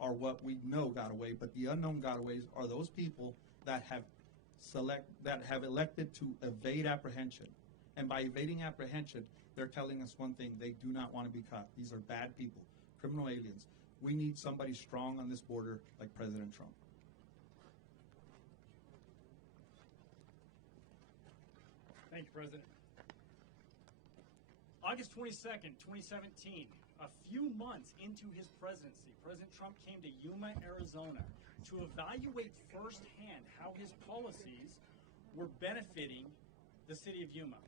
are what we know got away, but the unknown gotaways are those people that have elected to evade apprehension. And by evading apprehension, they're telling us one thing: they do not want to be caught. These are bad people, criminal aliens. We need somebody strong on this border like President Trump. Thank you, President. August 22nd, 2017, a few months into his presidency, President Trump came to Yuma, Arizona to evaluate firsthand how his policies were benefiting the city of Yuma.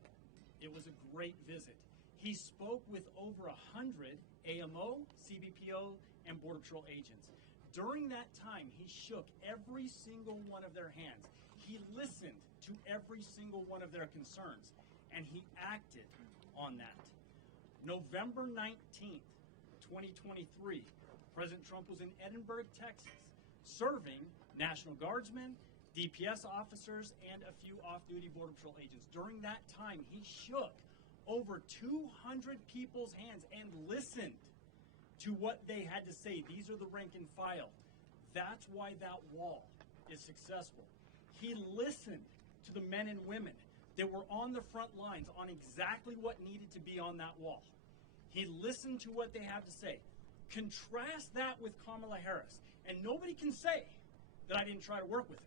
It was a great visit. He spoke with over 100 AMO, CBPO, and Border Patrol agents. During that time, he shook every single one of their hands. He listened to every single one of their concerns, and he acted on that. November 19th, 2023, President Trump was in Edinburgh, Texas, serving National Guardsmen, DPS officers, and a few off-duty Border Patrol agents. During that time, he shook over 200 people's hands and listened to what they had to say. These are the rank and file. That's why that wall is successful. He listened to the men and women that were on the front lines on exactly what needed to be on that wall. He listened to what they have to say. Contrast that with Kamala Harris, and nobody can say that I didn't try to work with her.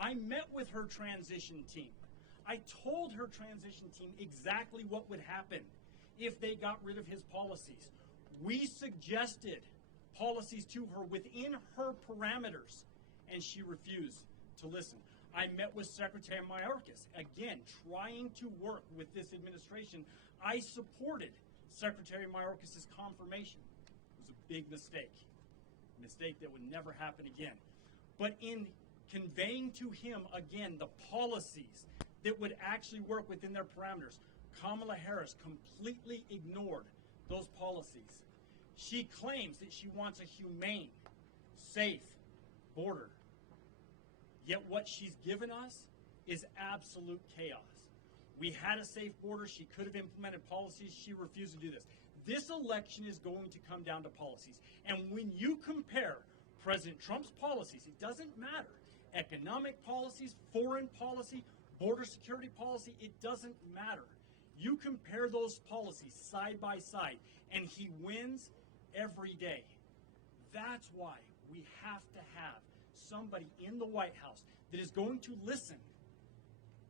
I met with her transition team. I told her transition team exactly what would happen if they got rid of his policies. We suggested policies to her within her parameters, and she refused to listen. I met with Secretary Mayorkas, again, trying to work with this administration. I supported Secretary Mayorkas' confirmation. It was a big mistake that would never happen again. But in conveying to him, again, the policies that would actually work within their parameters, Kamala Harris completely ignored those policies. She claims that she wants a humane, safe border. Yet what she's given us is absolute chaos. We had a safe border. She could have implemented policies. She refused to do this. This election is going to come down to policies. And when you compare President Trump's policies, it doesn't matter. Economic policies, foreign policy, border security policy, it doesn't matter. You compare those policies side by side, and he wins every day. That's why we have to have somebody in the White House that is going to listen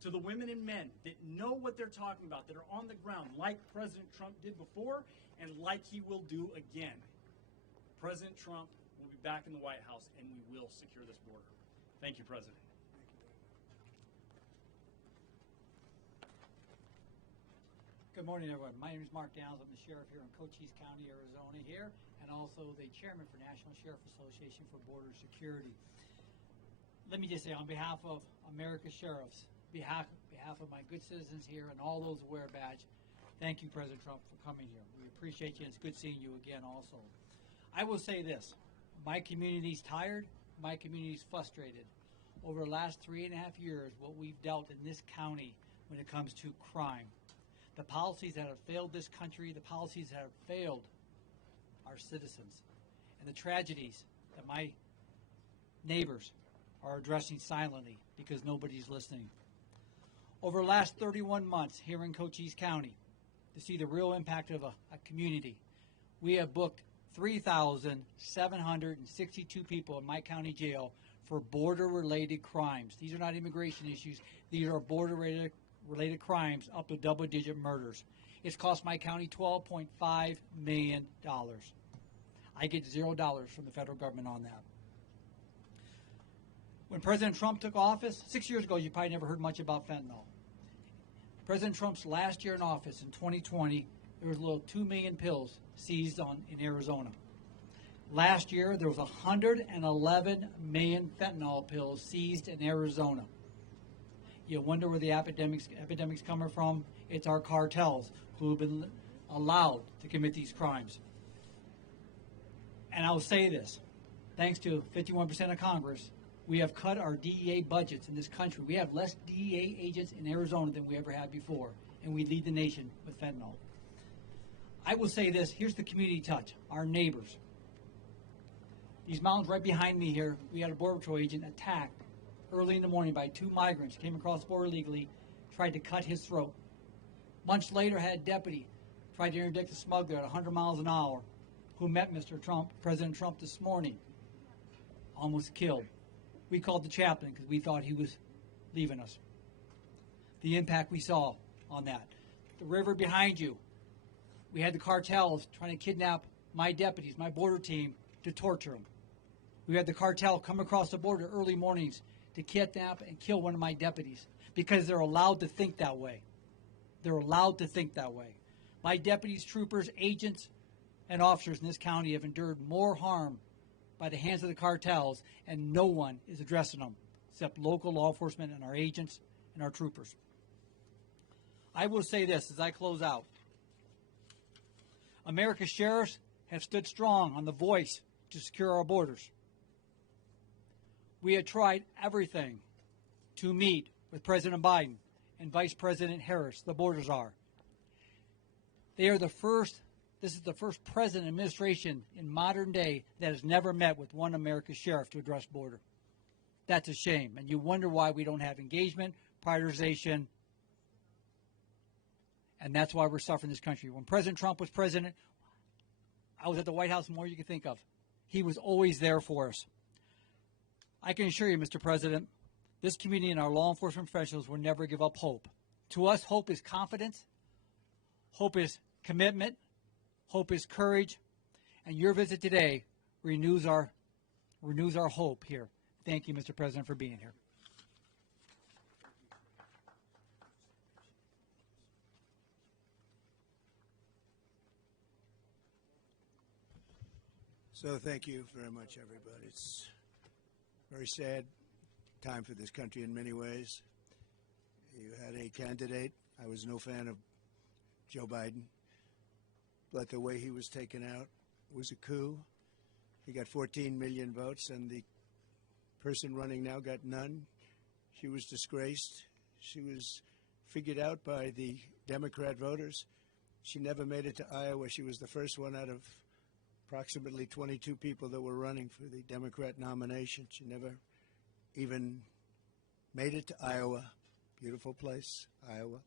to the women and men that know what they're talking about, that are on the ground, like President Trump did before and like he will do again. President Trump will be back in the White House, and we will secure this border. Thank you, President. Good morning, everyone. My name is Mark Downs. I'm the sheriff here in Cochise County, Arizona here, and also the chairman for National Sheriff Association for Border Security. Let me just say, on behalf of America's sheriffs, behalf of my good citizens here and all those who wear a badge, thank you, President Trump, for coming here. We appreciate you, and it's good seeing you again also. I will say this. My community's tired. My community's frustrated. Over the last 3.5 years, what we've dealt in this county when it comes to crime, the policies that have failed this country, the policies that have failed our citizens, and the tragedies that my neighbors are addressing silently because nobody's listening. Over the last 31 months here in Cochise County, to see the real impact of a community, we have booked 3,762 people in my county jail for border-related crimes. These are not immigration issues. These are border-related crimes up to double-digit murders. It's cost my county $12.5 million. I get $0 from the federal government on that. When President Trump took office, 6 years ago, you probably never heard much about fentanyl. President Trump's last year in office in 2020, there was a little 2 million pills seized in Arizona. Last year, there was 111 million fentanyl pills seized in Arizona. You wonder where the epidemic's coming from. It's our cartels who have been allowed to commit these crimes. And I will say this, thanks to 51% of Congress, we have cut our DEA budgets in this country. We have less DEA agents in Arizona than we ever had before, and we lead the nation with fentanyl. I will say this, here's the community touch, our neighbors. These mountains right behind me here, we had a Border Patrol agent attacked early in the morning by 2 migrants, came across the border illegally, tried to cut his throat. Months later, had a deputy tried to interdict a smuggler at 100 miles an hour who met Mr. Trump, President Trump, this morning, almost killed. We called the chaplain because we thought he was leaving us. The impact we saw on that. The river behind you, we had the cartels trying to kidnap my deputies, my border team, to torture them. We had the cartel come across the border early mornings to kidnap and kill one of my deputies because they're allowed to think that way. They're allowed to think that way. My deputies, troopers, agents, and officers in this county have endured more harm by the hands of the cartels, and no one is addressing them except local law enforcement and our agents and our troopers. I will say this as I close out. America's sheriffs have stood strong on the voice to secure our borders. We had tried everything to meet with President Biden and Vice President Harris, the border czar. This is the first president administration in modern day that has never met with one America's sheriff to address border. That's a shame, and you wonder why we don't have engagement, prioritization, and that's why we're suffering in this country. When President Trump was president, I was at the White House more than you can think of. He was always there for us. I can assure you, Mr. President, this community and our law enforcement professionals will never give up hope. To us, hope is confidence, hope is commitment, hope is courage, and your visit today renews our hope here. Thank you, Mr. President, for being here. So thank you very much, everybody. It's a very sad time for this country in many ways. You had a candidate. I was no fan of Joe Biden, but the way he was taken out was a coup. He got 14 million votes, and the person running now got none. She was disgraced. She was figured out by the Democrat voters. She never made it to Iowa. She was the first one out of approximately 22 people that were running for the Democrat nomination. She never even made it to Iowa. Beautiful place, Iowa.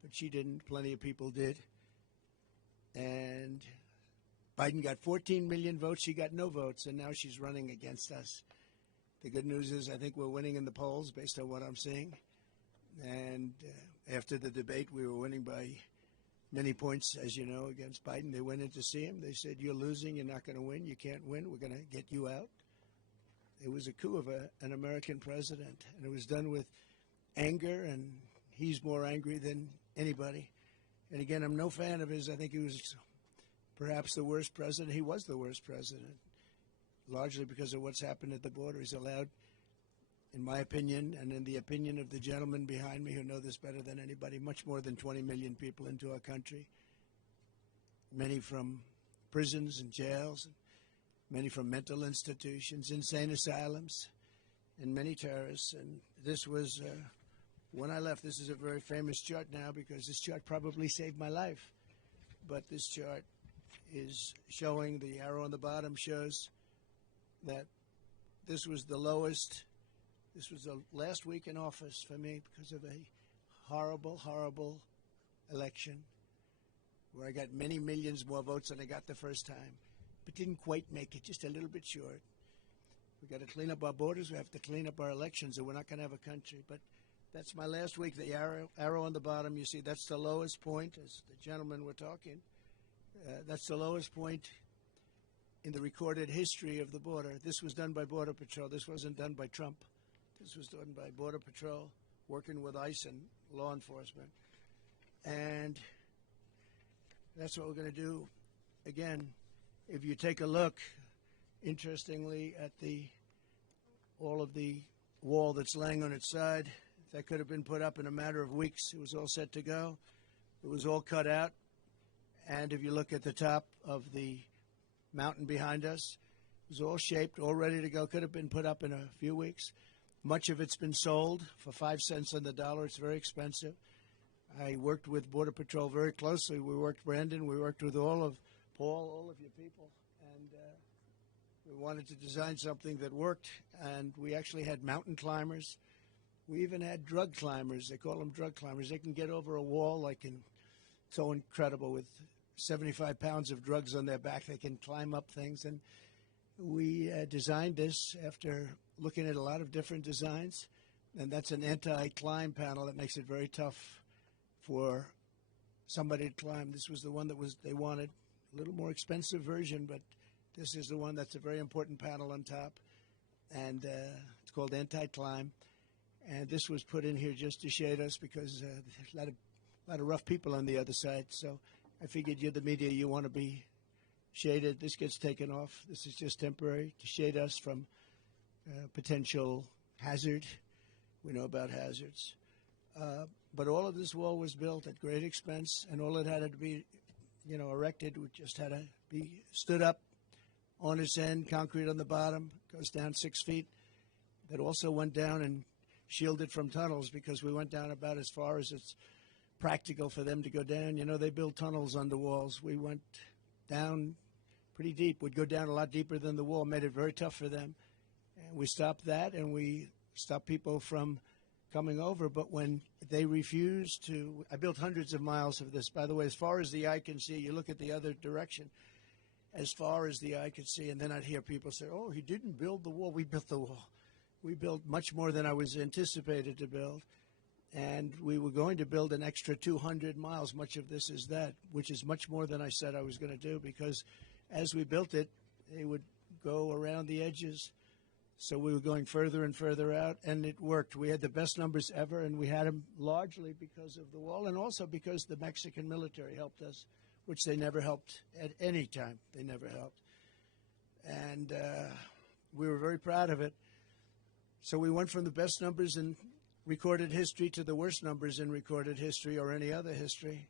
But she didn't. Plenty of people did. And Biden got 14 million votes. She got no votes, and now she's running against us. The good news is I think we're winning in the polls based on what I'm seeing. And after the debate, we were winning by many points, as you know, against Biden. They went in to see him. They said, "You're losing. You're not going to win. You can't win. We're going to get you out." It was a coup of an American president, and it was done with anger, and he's more angry than anybody. And again, I'm no fan of his. I think he was perhaps the worst president. He was the worst president, largely because of what's happened at the border. He's allowed, in my opinion, and in the opinion of the gentleman behind me who know this better than anybody, much more than 20 million people into our country, many from prisons and jails, many from mental institutions, insane asylums, and many terrorists. And this was, when I left, this is a very famous chart now because this chart probably saved my life. But this chart is showing, the arrow on the bottom shows that this was the lowest. This was the last week in office for me because of a horrible, horrible election where I got many millions more votes than I got the first time, but didn't quite make it, just a little bit short. We got to clean up our borders. We have to clean up our elections, or we're not going to have a country. But that's my last week. The arrow on the bottom, you see, that's the lowest point, as the gentlemen were talking. That's the lowest point in the recorded history of the border. This was done by Border Patrol. This wasn't done by Trump. This was done by Border Patrol, working with ICE and law enforcement. And that's what we're going to do. Again, if you take a look, interestingly, at all of the wall that's laying on its side, that could have been put up in a matter of weeks. It was all set to go. It was all cut out. And if you look at the top of the mountain behind us, it was all shaped, all ready to go. Could have been put up in a few weeks. Much of it's been sold for 5 cents on the dollar. It's very expensive. I worked with Border Patrol very closely. We worked, Brandon, we worked with all of Paul, all of your people. And We wanted to design something that worked, and we actually had mountain climbers. We even had drug climbers. They call them drug climbers. They can get over a wall so incredible with 75 pounds of drugs on their back. They can climb up things. And we designed this after looking at a lot of different designs. And that's an anti-climb panel that makes it very tough for somebody to climb. This was the one that they wanted. A little more expensive version, but this is the one that's a very important panel on top. And it's called anti-climb. And this was put in here just to shade us because there's a lot of rough people on the other side. So I figured you're the media, you want to be shaded. This gets taken off. This is just temporary to shade us from potential hazard. We know about hazards. But all of this wall was built at great expense, and all it had to be, erected. We just had to be stood up on its end, concrete on the bottom, goes down 6 feet. That also went down and shielded from tunnels because we went down about as far as it's practical for them to go down. They build tunnels under walls. We went down pretty deep. We'd go down a lot deeper than the wall, made it very tough for them. And we stopped that, and we stopped people from coming over. But when they refused to, I built hundreds of miles of this, by the way, as far as the eye can see. You look at the other direction, as far as the eye could see. And then I'd hear people say, oh, he didn't build the wall. We built the wall. We built much more than I was anticipated to build. And we were going to build an extra 200 miles. Much of this is that, which is much more than I said I was going to do, because as we built it, they would go around the edges. So we were going further and further out, and it worked. We had the best numbers ever, and we had them largely because of the wall and also because the Mexican military helped us, which they never helped at any time. They never helped. And we were very proud of it. So we went from the best numbers in recorded history to the worst numbers in recorded history or any other history.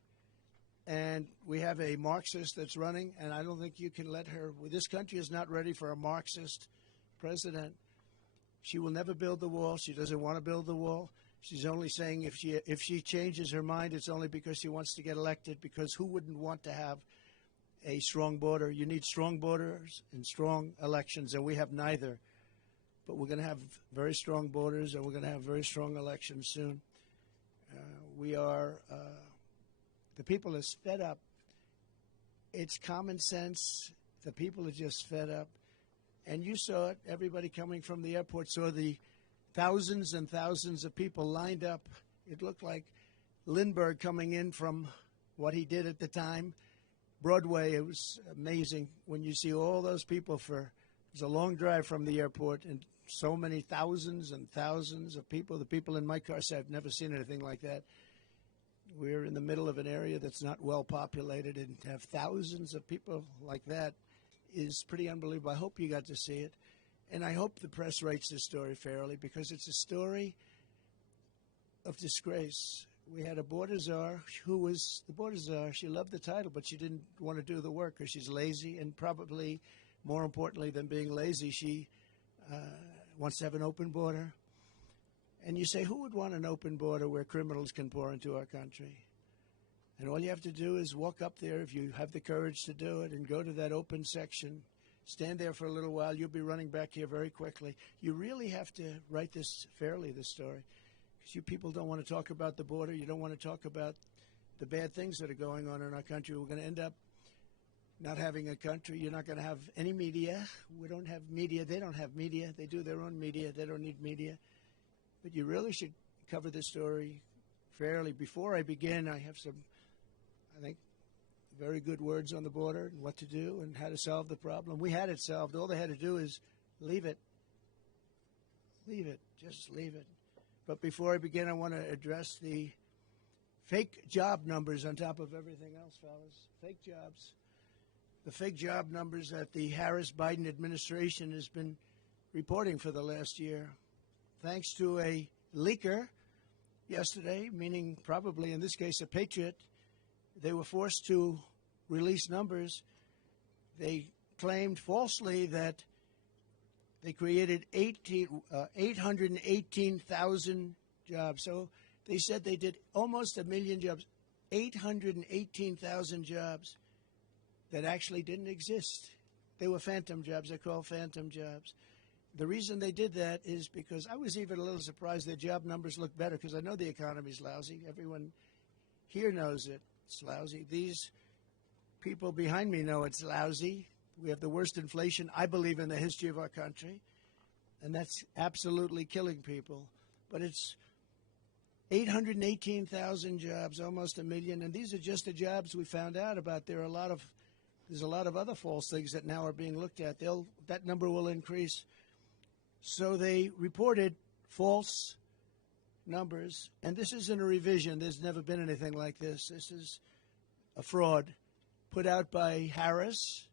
And we have a Marxist that's running, and I don't think you can let her. This country is not ready for a Marxist president. She will never build the wall. She doesn't want to build the wall. She's only saying if she changes her mind, it's only because she wants to get elected, because who wouldn't want to have a strong border? You need strong borders and strong elections, and we have neither. But we're going to have very strong borders, and we're going to have very strong elections soon. The people are fed up. It's common sense. The people are just fed up. And you saw it. Everybody coming from the airport saw the thousands and thousands of people lined up. It looked like Lindbergh coming in from what he did at the time. Broadway, it was amazing when you see all those people. It was a long drive from the airport, and so many thousands and thousands of people. The people in my car said, I've never seen anything like that. We're in the middle of an area that's not well populated, and to have thousands of people like that is pretty unbelievable. I hope you got to see it, and I hope the press writes this story fairly, because it's a story of disgrace. We had a border czar who was the border czar. She loved the title, but she didn't want to do the work because she's lazy, and probably more importantly than being lazy, she wants to have an open border. And you say, who would want an open border where criminals can pour into our country? And all you have to do is walk up there, if you have the courage to do it, and go to that open section. Stand there for a little while. You'll be running back here very quickly. You really have to write this fairly, this story, because you people don't want to talk about the border. You don't want to talk about the bad things that are going on in our country. We're going to end up not having a country. You're not going to have any media. We don't have media. They don't have media. They do their own media. They don't need media. But you really should cover this story fairly. Before I begin, I have some, I think, very good words on the border and what to do and how to solve the problem. We had it solved. All they had to do is leave it. Leave it. Just leave it. But before I begin, I want to address the fake job numbers on top of everything else, fellas. Fake jobs. The fake job numbers that the Harris-Biden administration has been reporting for the last year. Thanks to a leaker yesterday, meaning probably in this case a patriot, they were forced to release numbers. They claimed falsely that they created 818,000 jobs. So they said they did almost 1 million jobs, 818,000 jobs that actually didn't exist. They were phantom jobs. They're called phantom jobs. The reason they did that is because I was even a little surprised their job numbers look better because I know the economy's lousy. Everyone here knows it. It's lousy. These people behind me know it's lousy. We have the worst inflation, I believe, in the history of our country, and that's absolutely killing people. But it's 818,000 jobs, almost a million, and these are just the jobs we found out about. There's a lot of other false things that now are being looked at. That number will increase. So they reported false numbers, and this isn't a revision. There's never been anything like this. This is a fraud put out by Harris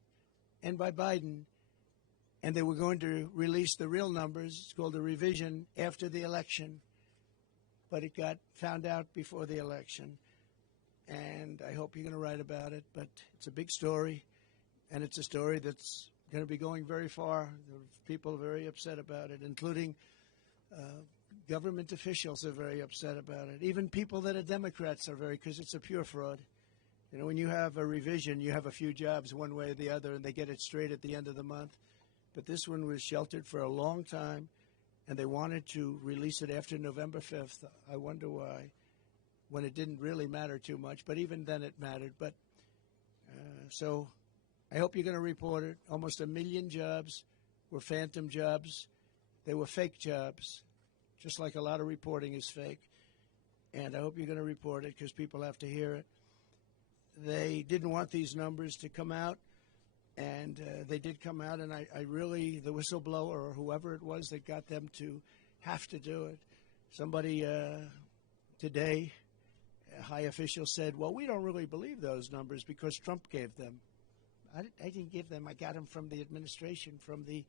and by Biden, and they were going to release the real numbers. It's called a revision after the election, but it got found out before the election, and I hope you're going to write about it. But it's a big story, and it's a story that's going to be going very far. People are very upset about it, including government officials are very upset about it. Even people that are Democrats are because it's a pure fraud. You know, when you have a revision, you have a few jobs one way or the other, and they get it straight at the end of the month. But this one was sheltered for a long time, and they wanted to release it after November 5th. I wonder why, when it didn't really matter too much. But even then it mattered. But so I hope you're going to report it. Almost 1 million jobs were phantom jobs. They were fake jobs, just like a lot of reporting is fake. And I hope you're going to report it because people have to hear it. They didn't want these numbers to come out, and they did come out, and I really, the whistleblower or whoever it was that got them to have to do it. Somebody today, a high official said, well, we don't really believe those numbers because Trump gave them. I didn't give them. I got them from the administration, from the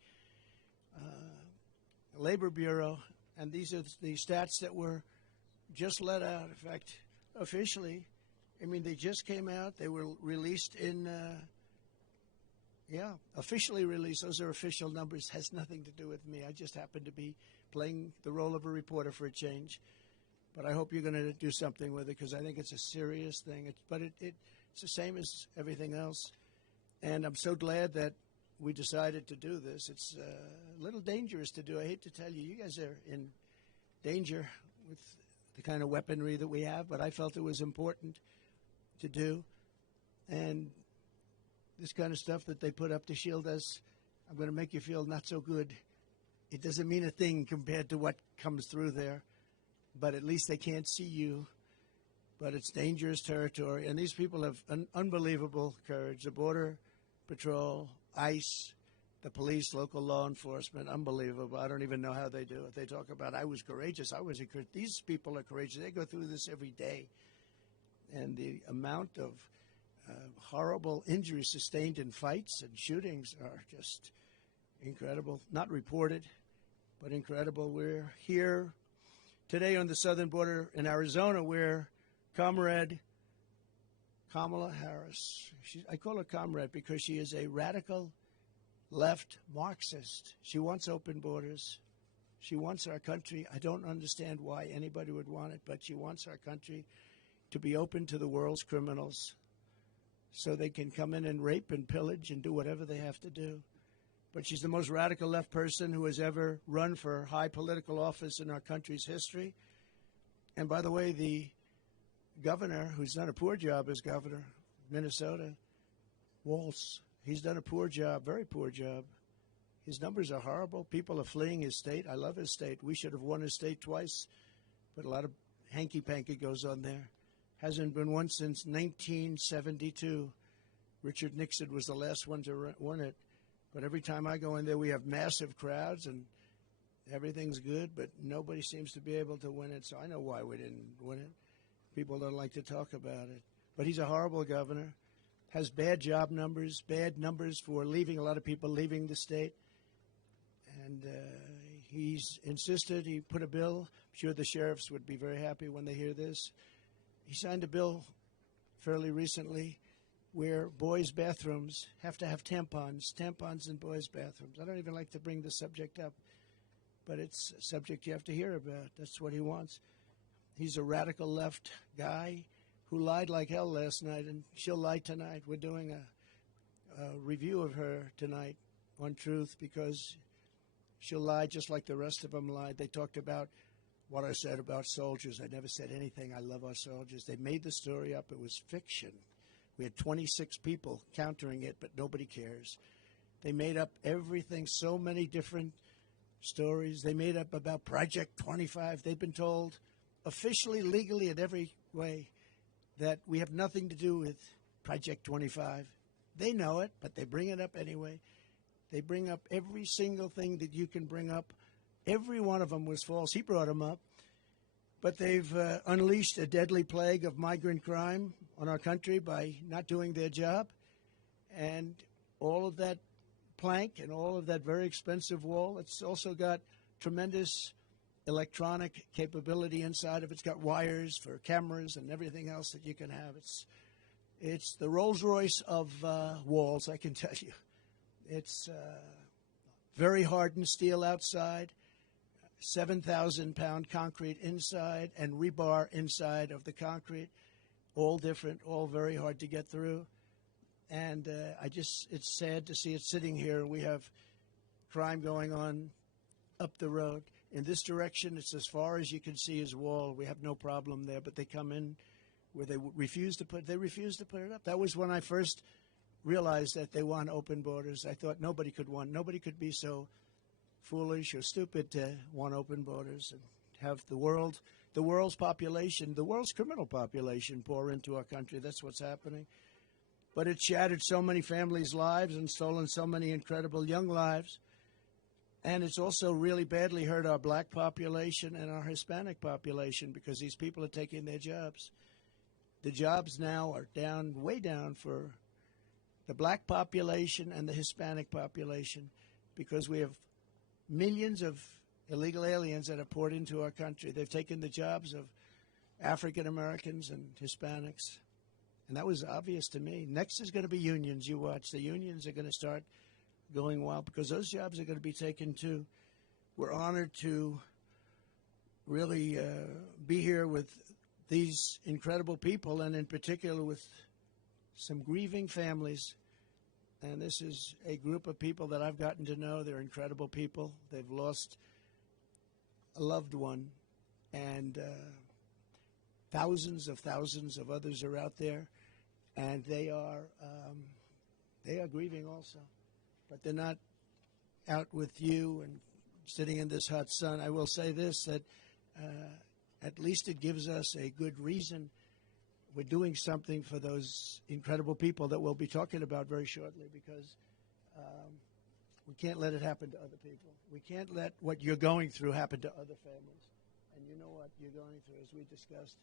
Labor Bureau, and these are the stats that were just let out. In fact, officially, I mean, they just came out. They were released in, officially released. Those are official numbers. Has nothing to do with me. I just happen to be playing the role of a reporter for a change. But I hope you're going to do something with it because I think it's a serious thing. It's the same as everything else. And I'm so glad that we decided to do this. It's a little dangerous to do. I hate to tell you, you guys are in danger with the kind of weaponry that we have, but I felt it was important to do. And this kind of stuff that they put up to shield us, I'm going to make you feel not so good. It doesn't mean a thing compared to what comes through there, but at least they can't see you. But it's dangerous territory, and these people have unbelievable courage. The Border Patrol, ICE, the police, local law enforcement, unbelievable. I don't even know how they do it. They talk about, I was courageous. These people are courageous. They go through this every day. And the amount of horrible injuries sustained in fights and shootings are just incredible. Not reported, but incredible. We're here today on the southern border in Arizona where Comrade Kamala Harris, I call her comrade because she is a radical left Marxist. She wants open borders. She wants our country. I don't understand why anybody would want it, but she wants our country to be open to the world's criminals so they can come in and rape and pillage and do whatever they have to do. But she's the most radical left person who has ever run for high political office in our country's history. And by the way, the governor, who's done a poor job as governor, Minnesota, Walz, he's done a poor job, very poor job. His numbers are horrible. People are fleeing his state. I love his state. We should have won his state twice, but a lot of hanky-panky goes on there. Hasn't been won since 1972. Richard Nixon was the last one to win it. But every time I go in there, we have massive crowds and everything's good, but nobody seems to be able to win it. So I know why we didn't win it. People don't like to talk about it. But he's a horrible governor, has bad job numbers, bad numbers for leaving, a lot of people leaving the state. And he's insisted, he put a bill. I'm sure the sheriffs would be very happy when they hear this. He signed a bill fairly recently where boys' bathrooms have to have tampons in boys' bathrooms. I don't even like to bring the subject up, but it's a subject you have to hear about. That's what he wants. He's a radical left guy who lied like hell last night, and she'll lie tonight. We're doing a review of her tonight on Truth because she'll lie just like the rest of them lied. They talked about what I said about soldiers. I never said anything. I love our soldiers. They made the story up. It was fiction. We had 26 people countering it, but nobody cares. They made up everything, so many different stories. They made up about Project 25. They've been told officially, legally, in every way that we have nothing to do with Project 25. They know it, but they bring it up anyway. They bring up every single thing that you can bring up. Every one of them was false. He brought them up. But they've unleashed a deadly plague of migrant crime on our country by not doing their job. And all of that plank and all of that very expensive wall, it's also got tremendous electronic capability inside of it. It's got wires for cameras and everything else that you can have. It's the Rolls-Royce of walls, I can tell you. It's very hardened steel outside, 7,000-pound concrete inside, and rebar inside of the concrete, all different, all very hard to get through. And it's sad to see it sitting here. We have crime going on up the road. In this direction, it's as far as you can see is wall. We have no problem there, but they come in where they refuse to put it up. That was when I first realized that they want open borders. I thought nobody could be so foolish or stupid to want open borders and have the world's population, the world's criminal population pour into our country. That's what's happening. But it shattered so many families' lives and stolen so many incredible young lives. And it's also really badly hurt our black population and our Hispanic population because these people are taking their jobs. The jobs now are down, way down for the black population and the Hispanic population because we have millions of illegal aliens that have poured into our country. They've taken the jobs of African Americans and Hispanics. And that was obvious to me. Next is going to be unions. You watch. The unions are going to start going wild because those jobs are going to be taken too. We're honored to really be here with these incredible people and in particular with some grieving families. And this is a group of people that I've gotten to know. They're incredible people. They've lost a loved one. And thousands of others are out there. And they are grieving also. But they're not out with you and sitting in this hot sun. I will say this, that at least it gives us a good reason. We're doing something for those incredible people that we'll be talking about very shortly because we can't let it happen to other people. We can't let what you're going through happen to other families. And you know what you're going through, as we discussed,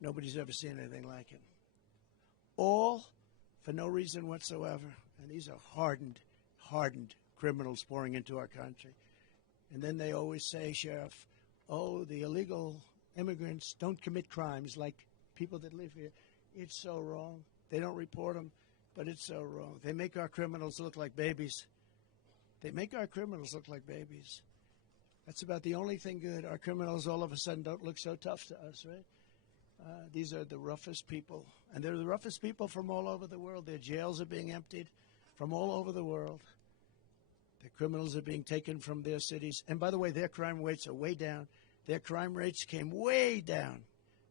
nobody's ever seen anything like it. All for no reason whatsoever. And these are hardened criminals pouring into our country. And then they always say, Sheriff, oh, the illegal immigrants don't commit crimes like people that live here. It's so wrong. They don't report them, but it's so wrong. They make our criminals look like babies. They make our criminals look like babies. That's about the only thing good. Our criminals all of a sudden don't look so tough to us, right? These are the roughest people. And they're the roughest people from all over the world. Their jails are being emptied from all over the world. The criminals are being taken from their cities. And by the way, their crime rates are way down. Their crime rates came way down.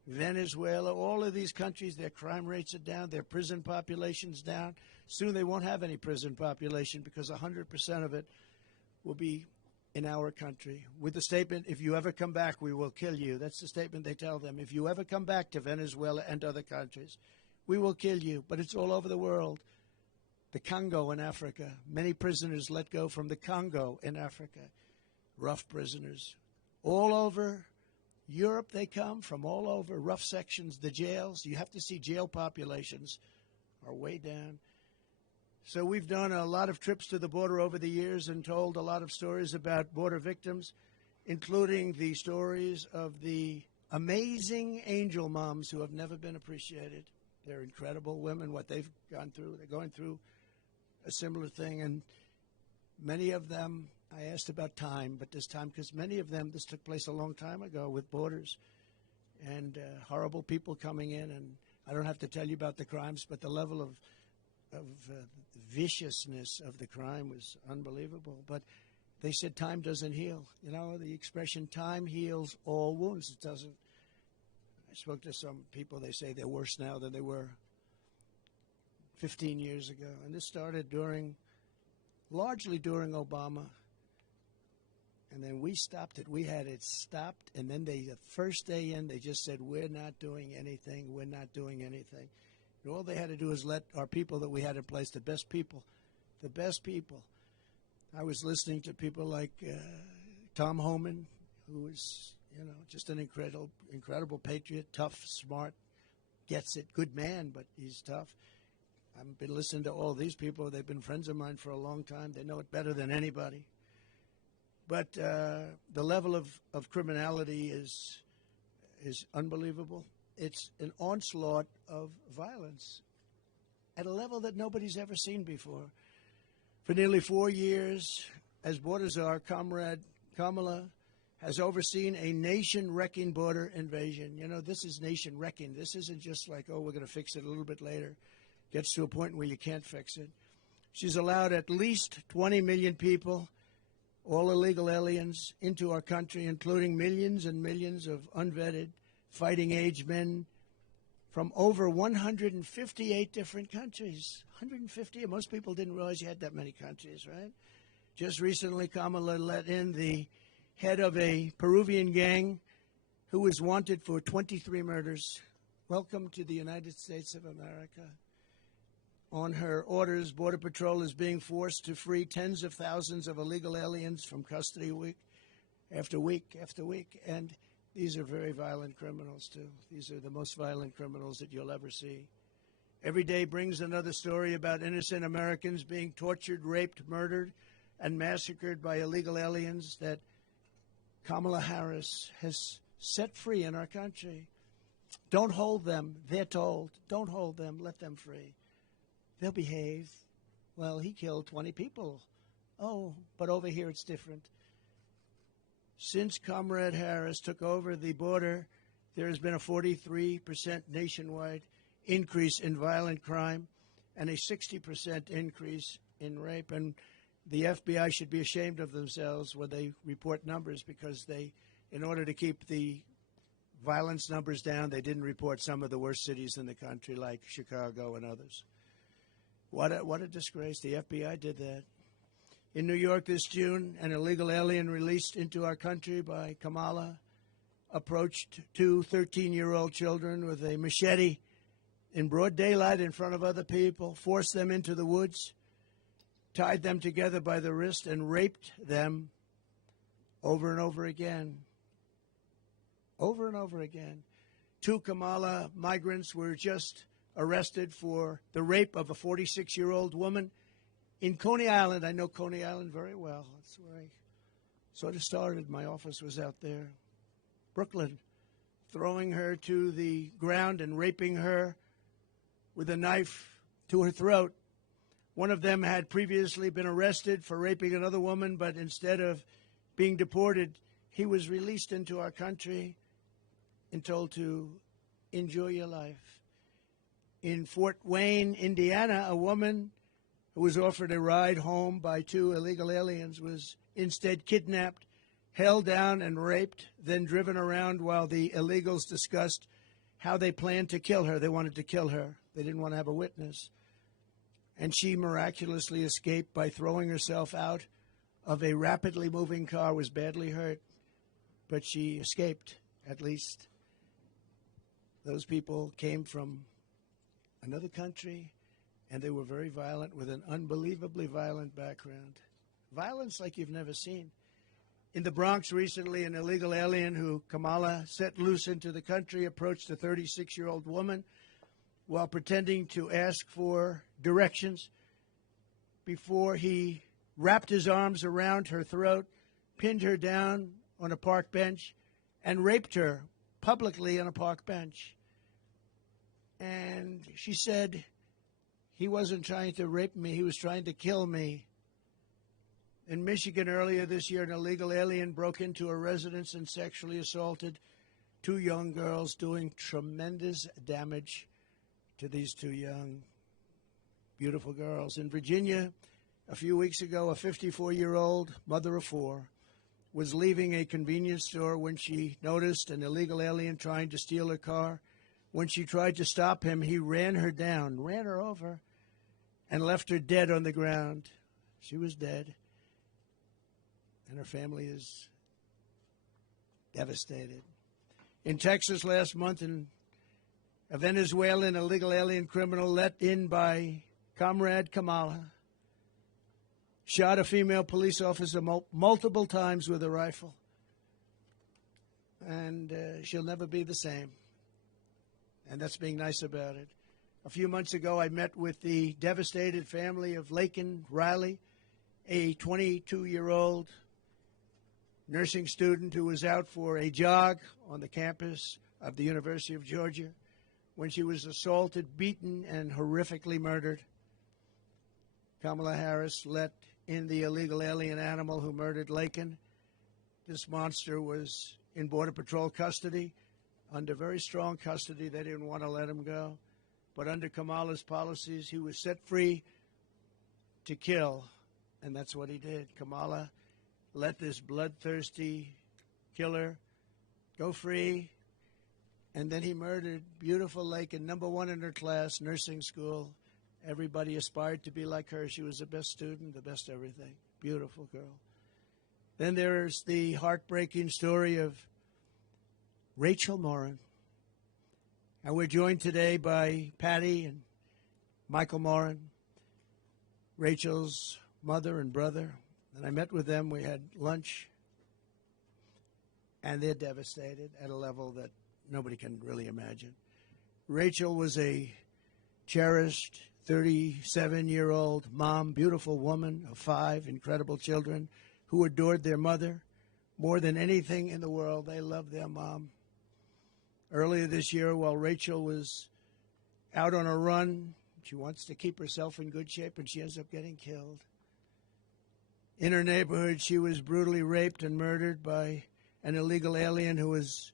Venezuela, all of these countries, their crime rates are down. Their prison population's down. Soon they won't have any prison population because 100% of it will be in our country. With the statement, if you ever come back, we will kill you. That's the statement they tell them. If you ever come back to Venezuela and other countries, we will kill you. But it's all over the world. The Congo in Africa. Many prisoners let go from the Congo in Africa. Rough prisoners. All over Europe they come, from all over. Rough sections, the jails. You have to see jail populations are way down. So we've done a lot of trips to the border over the years and told a lot of stories about border victims, including the stories of the amazing angel moms who have never been appreciated. They're incredible women, what they've gone through. They're going through a similar thing. And many of them, I asked about time, but this time, because many of them, this took place a long time ago with borders and horrible people coming in. And I don't have to tell you about the crimes, but the level of viciousness of the crime was unbelievable. But they said time doesn't heal. You know, the expression time heals all wounds. It doesn't. I spoke to some people. They say they're worse now than they were 15 years ago. And this started largely during Obama. And then we stopped it. We had it stopped. And then the first day in, they just said, we're not doing anything. We're not doing anything. And all they had to do is let our people that we had in place, the best people. I was listening to people like Tom Homan, who is, just an incredible patriot, tough, smart, gets it, good man, but he's tough. I've been listening to all these people. They've been friends of mine for a long time. They know it better than anybody. But the level of criminality is unbelievable. It's an onslaught of violence at a level that nobody's ever seen before. For nearly 4 years, as border czar, Comrade Kamala has overseen a nation-wrecking border invasion. You know, this is nation-wrecking. This isn't just like, oh, we're going to fix it a little bit later. Gets to a point where you can't fix it. She's allowed at least 20 million people, all illegal aliens, into our country, including millions and millions of unvetted, fighting-age men from over 158 different countries. 150. Most people didn't realize you had that many countries, right? Just recently, Kamala let in the head of a Peruvian gang who was wanted for 23 murders. Welcome to the United States of America. On her orders, Border Patrol is being forced to free tens of thousands of illegal aliens from custody week after week after week. And these are very violent criminals, too. These are the most violent criminals that you'll ever see. Every day brings another story about innocent Americans being tortured, raped, murdered, and massacred by illegal aliens that Kamala Harris has set free in our country. Don't hold them, they're told. Don't hold them, let them free. They'll behave. Well, he killed 20 people. Oh, but over here it's different. Since Comrade Harris took over the border, there has been a 43% nationwide increase in violent crime and a 60% increase in rape. And the FBI should be ashamed of themselves when they report numbers, because they, in order to keep the violence numbers down, they didn't report some of the worst cities in the country like Chicago and others. What a disgrace. The FBI did that. In New York this June, an illegal alien released into our country by Kamala approached two 13-year-old children with a machete in broad daylight in front of other people, forced them into the woods, tied them together by the wrist, and raped them over and over again. Over and over again. Two Kamala migrants were just arrested for the rape of a 46-year-old woman in Coney Island. I know Coney Island very well. That's where I sort of started. My office was out there. Brooklyn, throwing her to the ground and raping her with a knife to her throat. One of them had previously been arrested for raping another woman, but instead of being deported, he was released into our country and told to enjoy your life. In Fort Wayne, Indiana, a woman who was offered a ride home by two illegal aliens was instead kidnapped, held down and raped, then driven around while the illegals discussed how they planned to kill her. They wanted to kill her. They didn't want to have a witness. And she miraculously escaped by throwing herself out of a rapidly moving car, was badly hurt, but she escaped, at least. Those people came from another country, and they were very violent, with an unbelievably violent background. Violence like you've never seen. In the Bronx recently, an illegal alien who Kamala set loose into the country approached a 36-year-old woman while pretending to ask for directions before he wrapped his arms around her throat, pinned her down on a park bench, and raped her publicly on a park bench. And she said, he wasn't trying to rape me, he was trying to kill me. In Michigan earlier this year, an illegal alien broke into a residence and sexually assaulted two young girls, doing tremendous damage to these two young beautiful girls. In Virginia, a few weeks ago, a 54-year-old mother of four was leaving a convenience store when she noticed an illegal alien trying to steal her car. When she tried to stop him, he ran her down, ran her over, and left her dead on the ground. She was dead, and her family is devastated. In Texas last month, a Venezuelan illegal alien criminal let in by Comrade Kamala shot a female police officer multiple times with a rifle. And she'll never be the same. And that's being nice about it. A few months ago, I met with the devastated family of Laken Riley, a 22-year-old nursing student who was out for a jog on the campus of the University of Georgia when she was assaulted, beaten, and horrifically murdered. Kamala Harris let in the illegal alien animal who murdered Laken. This monster was in Border Patrol custody, under very strong custody. They didn't want to let him go. But under Kamala's policies, he was set free to kill, and that's what he did. Kamala let this bloodthirsty killer go free, and then he murdered beautiful Laken, #1 in her class, nursing school. Everybody aspired to be like her. She was the best student, the best everything. Beautiful girl. Then there's the heartbreaking story of Rachel Morin. And we're joined today by Patty and Michael Morin, Rachel's mother and brother. And I met with them. We had lunch. And they're devastated at a level that nobody can really imagine. Rachel was a cherished 37-year-old mom, beautiful woman of 5 incredible children who adored their mother more than anything in the world. They loved their mom. Earlier this year, while Rachel was out on a run, she wants to keep herself in good shape, and she ends up getting killed. In her neighborhood, she was brutally raped and murdered by an illegal alien who was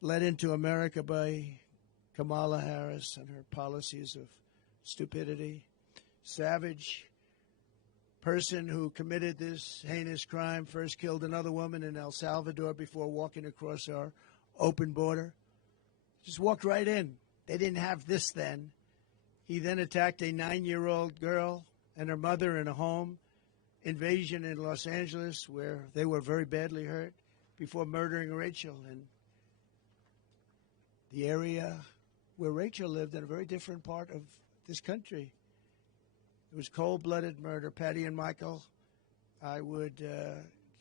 led into America by Kamala Harris and her policies of stupidity. Savage person who committed this heinous crime first killed another woman in El Salvador before walking across our open border. Just walked right in. They didn't have this then. He then attacked a 9-year-old girl and her mother in a home invasion in Los Angeles where they were very badly hurt before murdering Rachel. And the area where Rachel lived in a very different part of this country. It was cold-blooded murder. Patty and Michael, I would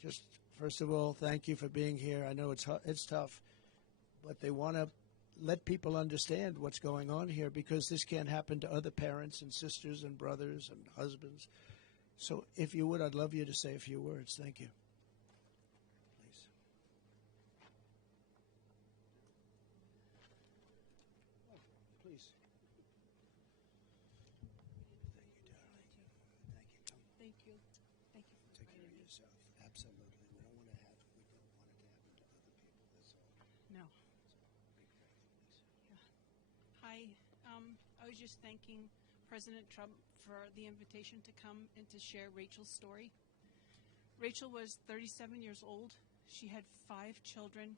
just, first of all, thank you for being here. I know it's tough, but they want to let people understand what's going on here because this can't happen to other parents and sisters and brothers and husbands. So if you would, I'd love you to say a few words. Thank you. Please. Oh, please. Thank you. Thank you for Take care of inviting me. yourself. Absolutely. We don't want it to happen to other people. That's all. No. Hi. I was just thanking President Trump for the invitation to come and to share Rachel's story. Rachel was 37 years old. She had 5 children.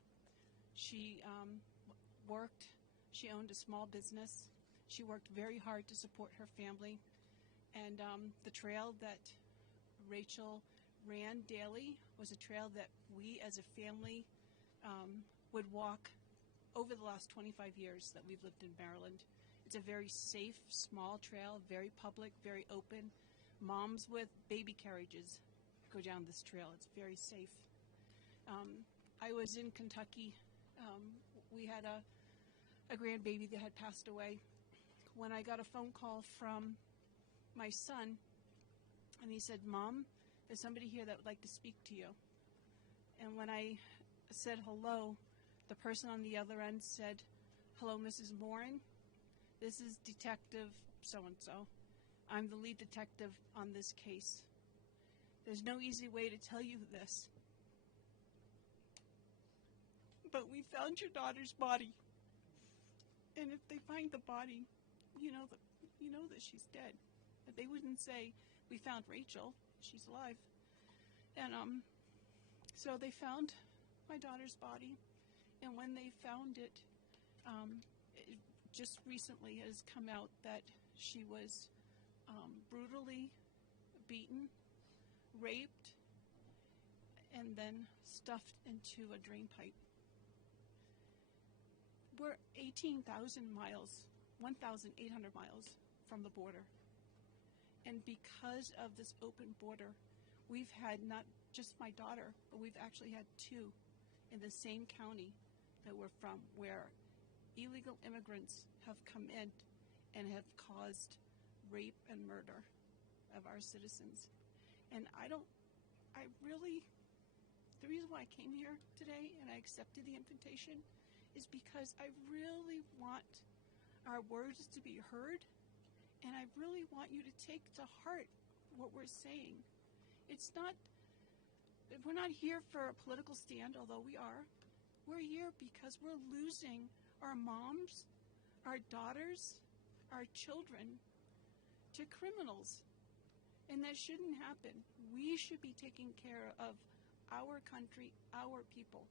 She worked. She owned a small business. She worked very hard to support her family. And the trail that Rachel ran daily was a trail that we as a family would walk over the last 25 years that we've lived in Maryland. It's a very safe, small trail, very public, very open. Moms with baby carriages go down this trail. It's very safe. I was in Kentucky. We had a grandbaby that had passed away. When I got a phone call from my son, and he said, "Mom, there's somebody here that would like to speak to you." And when I said hello, the person on the other end said, "Hello, Mrs. Morin. This is Detective so-and-so. I'm the lead detective on this case. There's no easy way to tell you this, but we found your daughter's body. And if they find the body, you know that she's dead." They wouldn't say, "We found Rachel. She's alive." And so they found my daughter's body, and when they found it, it just recently has come out that she was brutally beaten, raped, and then stuffed into a drain pipe. We're 18,000 miles, 1,800 miles from the border. And because of this open border, we've had not just my daughter, but we've actually had two in the same county that we're from, where illegal immigrants have come in and have caused rape and murder of our citizens. And the reason why I came here today and I accepted the invitation is because I really want our words to be heard, and I really want you to take to heart what we're saying. We're not here for a political stand, although we are. We're here because we're losing our moms, our daughters, our children to criminals. And that shouldn't happen. We should be taking care of our country, our people.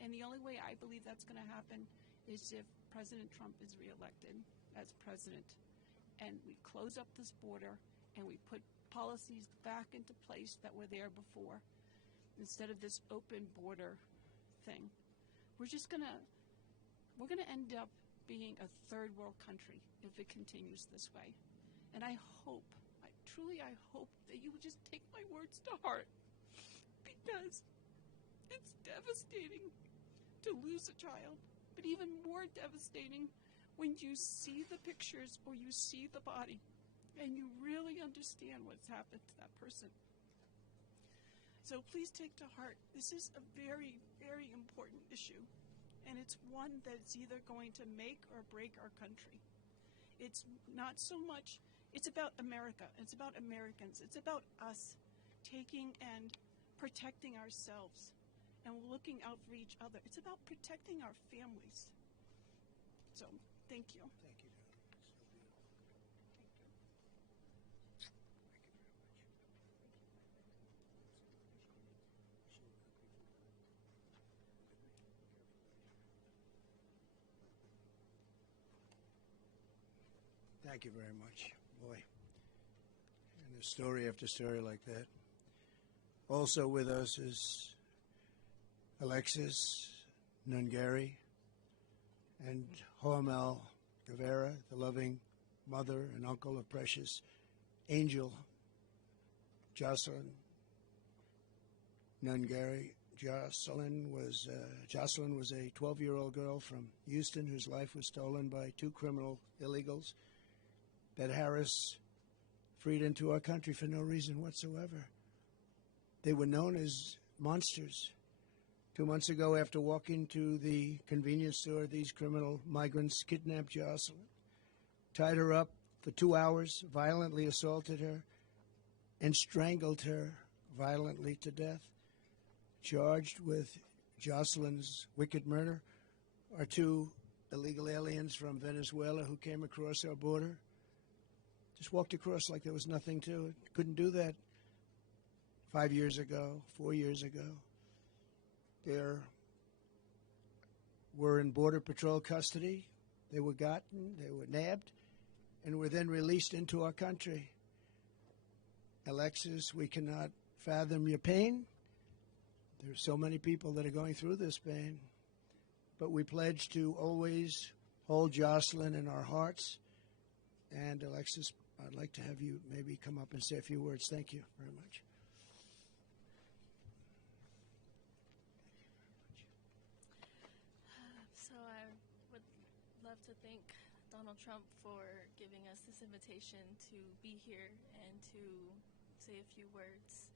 And the only way I believe that's going to happen is if President Trump is reelected as president, and we close up this border and we put policies back into place that were there before, instead of this open border thing. We're going to end up being a third world country if it continues this way. And I truly hope that you will just take my words to heart, because it's devastating to lose a child, but even more devastating when you see the pictures or you see the body and you really understand what's happened to that person. So please take to heart, this is a very, very important issue, and it's one that's either going to make or break our country. It's not so much, it's about America, it's about Americans, it's about us taking and protecting ourselves and looking out for each other. It's about protecting our families. So, thank you. Thank you, darling. So beautiful. Thank you very much. Boy. And there's story after story like that. Also with us is Alexis Nungari and Hoamel Guevara, the loving mother and uncle of precious Angel Jocelyn Nungari. Jocelyn was a 12-year-old girl from Houston whose life was stolen by two criminal illegals that Harris freed into our country for no reason whatsoever. They were known as monsters. 2 months ago, after walking to the convenience store, these criminal migrants kidnapped Jocelyn, tied her up for 2 hours, violently assaulted her, and strangled her violently to death. Charged with Jocelyn's wicked murder are two illegal aliens from Venezuela who came across our border. Just walked across like there was nothing to it. Couldn't do that 5 years ago, 4 years ago. They were in Border Patrol custody. They were gotten, they were nabbed, and were then released into our country. Alexis, we cannot fathom your pain. There are so many people that are going through this pain. But we pledge to always hold Jocelyn in our hearts. And Alexis, I'd like to have you maybe come up and say a few words. Thank you very much. So I would love to thank Donald Trump for giving us this invitation to be here and to say a few words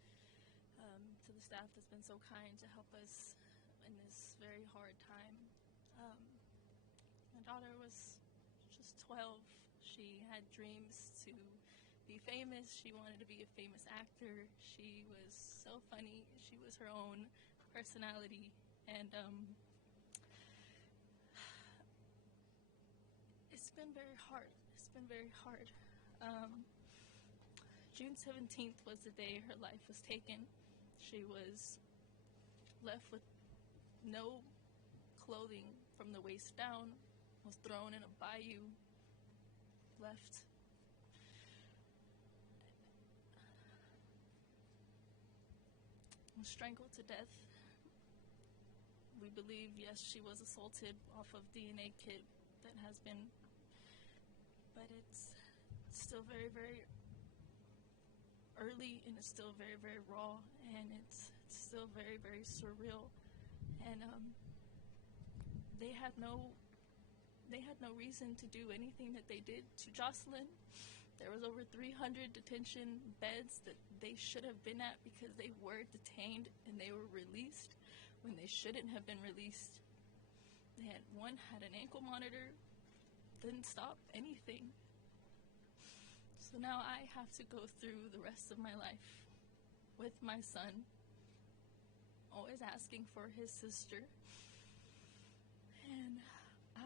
to the staff that's been so kind to help us in this very hard time. My daughter was just 12. She had dreams to be famous. She wanted to be a famous actor. She was so funny. She was her own personality. And it's been very hard. It's been very hard. June 17th was the day her life was taken. She was left with no clothing from the waist down, was thrown in a bayou, left. Was strangled to death. We believe, yes, she was assaulted off of DNA kit that has been, but it's still very, very early, and it's still very, very raw, and it's still very, very surreal. And they had no reason to do anything that they did to Jocelyn. There was over 300 detention beds that they should have been at because they were detained and they were released when they shouldn't have been released. One had an ankle monitor, didn't stop anything. So now I have to go through the rest of my life with my son, always asking for his sister. And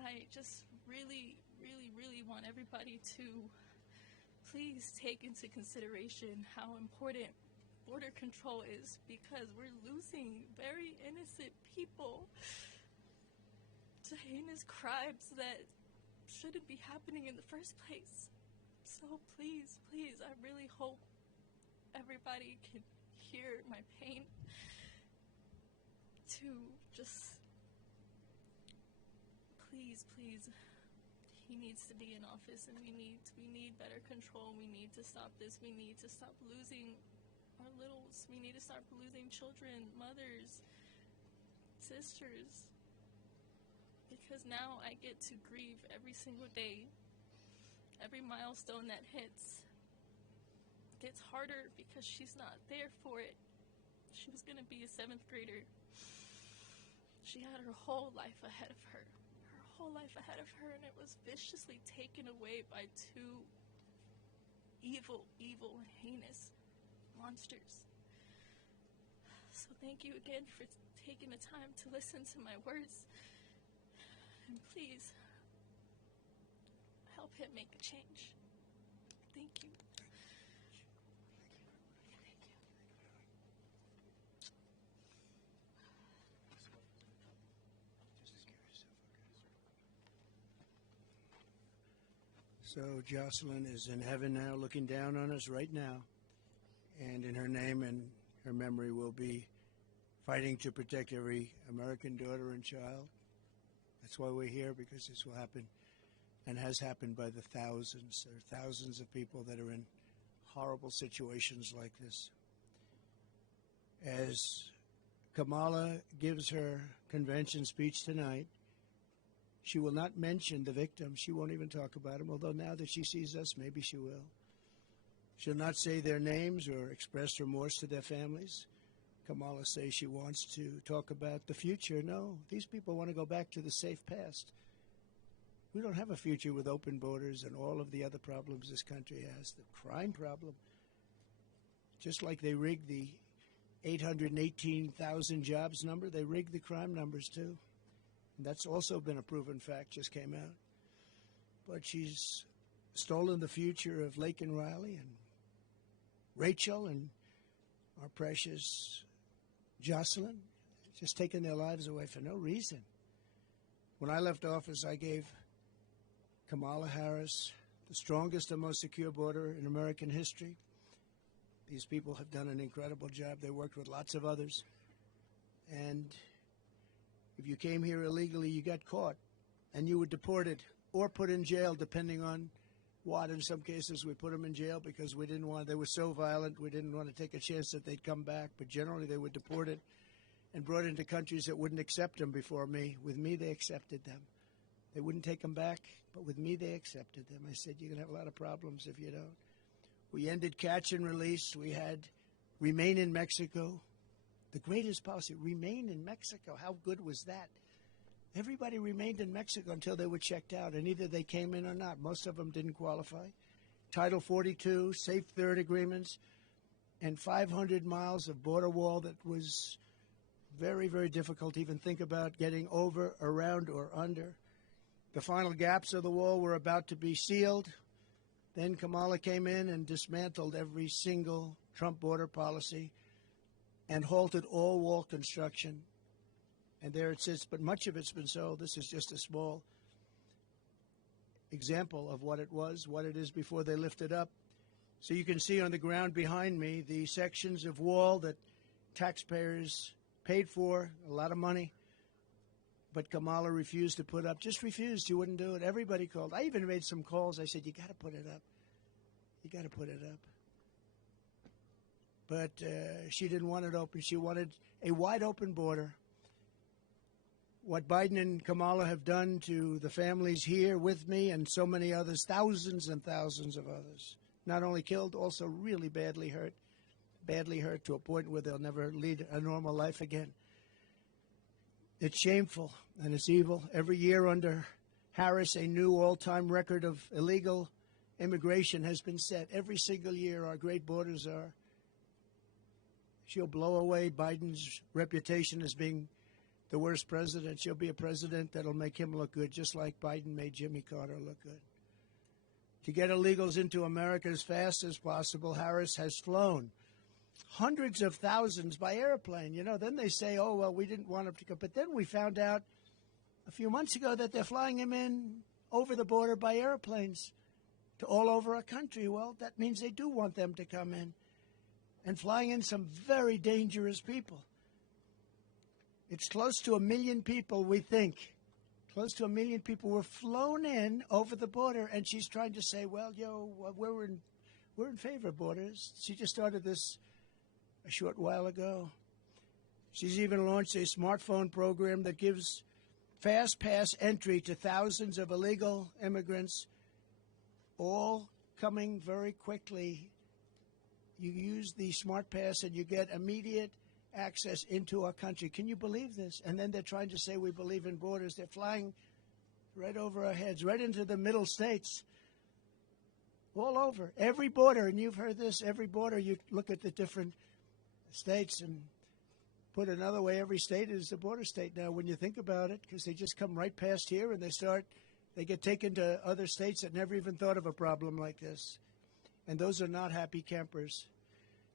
I just really, really, really want everybody to please take into consideration how important border control is, because we're losing very innocent people to heinous crimes that shouldn't be happening in the first place. So please, please, I really hope everybody can hear my pain, to just please, please, he needs to be in office, and we need better control. We need to stop this. We need to stop losing our littles. We need to stop losing children, mothers, sisters, because now I get to grieve every single day. Every milestone that hits gets harder because she's not there for it. She was going to be a 7th grader. She had her whole life ahead of her. And it was viciously taken away by two evil, and heinous monsters. So thank you again for taking the time to listen to my words. And please, help him make a change. Thank you. So Jocelyn is in heaven now, looking down on us right now. And in her name and her memory, we'll be fighting to protect every American daughter and child. That's why we're here, because this will happen and has happened by the thousands. There are thousands of people that are in horrible situations like this. As Kamala gives her convention speech tonight, she will not mention the victims. She won't even talk about them, although now that she sees us, maybe she will. She'll not say their names or express remorse to their families. Kamala says she wants to talk about the future. No, these people want to go back to the safe past. We don't have a future with open borders and all of the other problems this country has. The crime problem, just like they rigged the 818,000 jobs number, they rigged the crime numbers too. And that's also been a proven fact, just came out. But she's stolen the future of Lake and Riley and Rachel and our precious Jocelyn, just taking their lives away for no reason. When I left office, I gave Kamala Harris the strongest and most secure border in American history. These people have done an incredible job. They worked with lots of others. And if you came here illegally, you got caught, and you were deported or put in jail, depending on what. In some cases, we put them in jail because we didn't want, they were so violent, we didn't want to take a chance that they'd come back. But generally, they were deported and brought into countries that wouldn't accept them before me. With me, they accepted them. They wouldn't take them back, but with me, they accepted them. I said, you're going to have a lot of problems if you don't. We ended catch and release. We had remain in Mexico. The greatest policy, remain in Mexico. How good was that? Everybody remained in Mexico until they were checked out, and either they came in or not. Most of them didn't qualify. Title 42, Safe Third agreements, and 500 miles of border wall that was very, very difficult to even think about getting over, around, or under. The final gaps of the wall were about to be sealed. Then Kamala came in and dismantled every single Trump border policy and halted all wall construction. And there it sits, but much of it's been sold. This is just a small example of what it was, what it is before they lift it up. So you can see on the ground behind me the sections of wall that taxpayers paid for, a lot of money, but Kamala refused to put up, just refused. She wouldn't do it. Everybody called. I even made some calls. I said, you got to put it up. You got to put it up. But she didn't want it open. She wanted a wide open border. What Biden and Kamala have done to the families here with me and so many others, thousands and thousands of others, not only killed, also really badly hurt to a point where they'll never lead a normal life again. It's shameful and it's evil. Every year under Harris, a new all-time record of illegal immigration has been set. Every single year our great borders are. She'll blow away Biden's reputation as being the worst president. She'll be a president that'll make him look good, just like Biden made Jimmy Carter look good. To get illegals into America as fast as possible, Harris has flown hundreds of thousands by airplane. You know, then they say, oh, well, we didn't want him to go. But then we found out a few months ago that they're flying him in over the border by airplanes to all over our country. Well, that means they do want them to come in, and flying in some very dangerous people. It's close to 1 million people, we think. Close to 1 million people were flown in over the border, and she's trying to say, well, we're in favor of borders. She just started this a short while ago. She's even launched a smartphone program that gives fast pass entry to thousands of illegal immigrants, all coming very quickly. You use the smart pass and you get immediate access into our country. Can you believe this? And then they're trying to say we believe in borders. They're flying right over our heads, right into the middle states, all over. Every border, and you've heard this, every border, you look at the different states, and put another way, every state is a border state now when you think about it, because they just come right past here and they get taken to other states that never even thought of a problem like this. And those are not happy campers.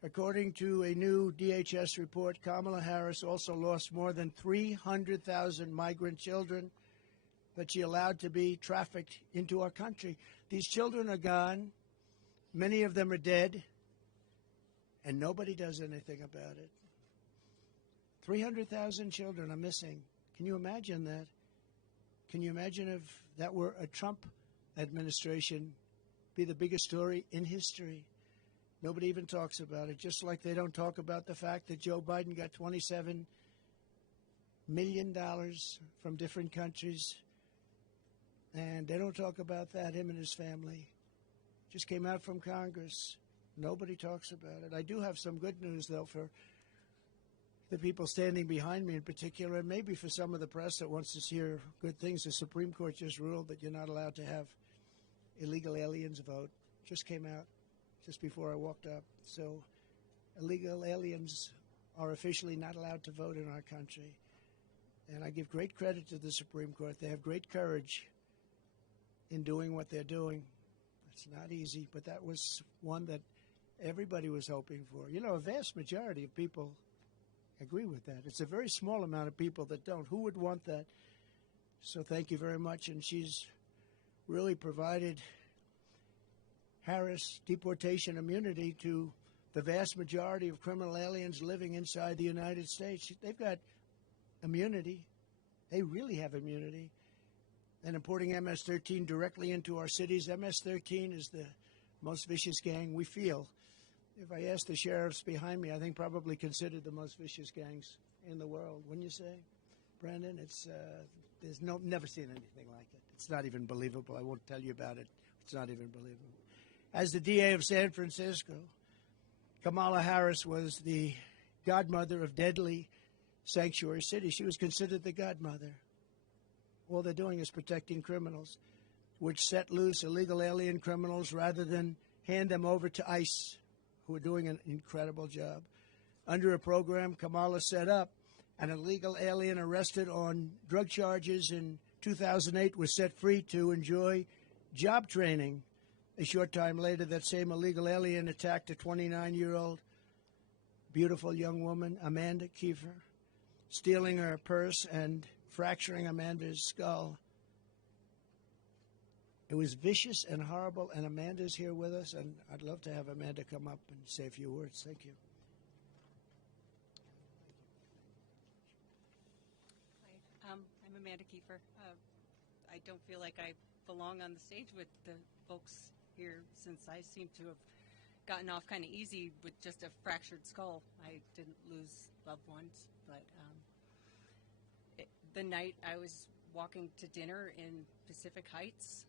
According to a new DHS report, Kamala Harris also lost more than 300,000 migrant children that she allowed to be trafficked into our country. These children are gone. Many of them are dead. And nobody does anything about it. 300,000 children are missing. Can you imagine that? Can you imagine if that were a Trump administration, be the biggest story in history? Nobody even talks about it, just like they don't talk about the fact that Joe Biden got $27 million from different countries. And they don't talk about that, him and his family. Just came out from Congress. Nobody talks about it. I do have some good news, though, for the people standing behind me in particular, and maybe for some of the press that wants to hear good things. The Supreme Court just ruled that you're not allowed to have illegal aliens vote. Just came out just before I walked up. So illegal aliens are officially not allowed to vote in our country. And I give great credit to the Supreme Court. They have great courage in doing what they're doing. It's not easy, but that was one that everybody was hoping for. You know, a vast majority of people agree with that. It's a very small amount of people that don't. Who would want that? So thank you very much. And she's really provided Harris deportation immunity to the vast majority of criminal aliens living inside the United States. They've got immunity. They really have immunity. And importing MS-13 directly into our cities. MS-13 is the most vicious gang we feel. If I ask the sheriffs behind me, I think probably considered the most vicious gangs in the world. Wouldn't you say, Brandon? There's never seen anything like it. It's not even believable. I won't tell you about it. It's not even believable. As the DA of San Francisco, Kamala Harris was the godmother of deadly sanctuary cities. She was considered the godmother. All they're doing is protecting criminals, which set loose illegal alien criminals rather than hand them over to ICE, who are doing an incredible job. Under a program Kamala set up, an illegal alien arrested on drug charges in 2008 was set free to enjoy job training A short time later, that same illegal alien attacked a 29-year-old beautiful young woman, Amanda Kiefer, stealing her purse and fracturing Amanda's skull. It was vicious and horrible, and Amanda's here with us, and I'd love to have Amanda come up and say a few words. Thank you. Hi, I'm Amanda Kiefer. I don't feel like I belong on the stage with the folks here since I seem to have gotten off kind of easy with just a fractured skull. I didn't lose loved ones, but the night I was walking to dinner in Pacific Heights,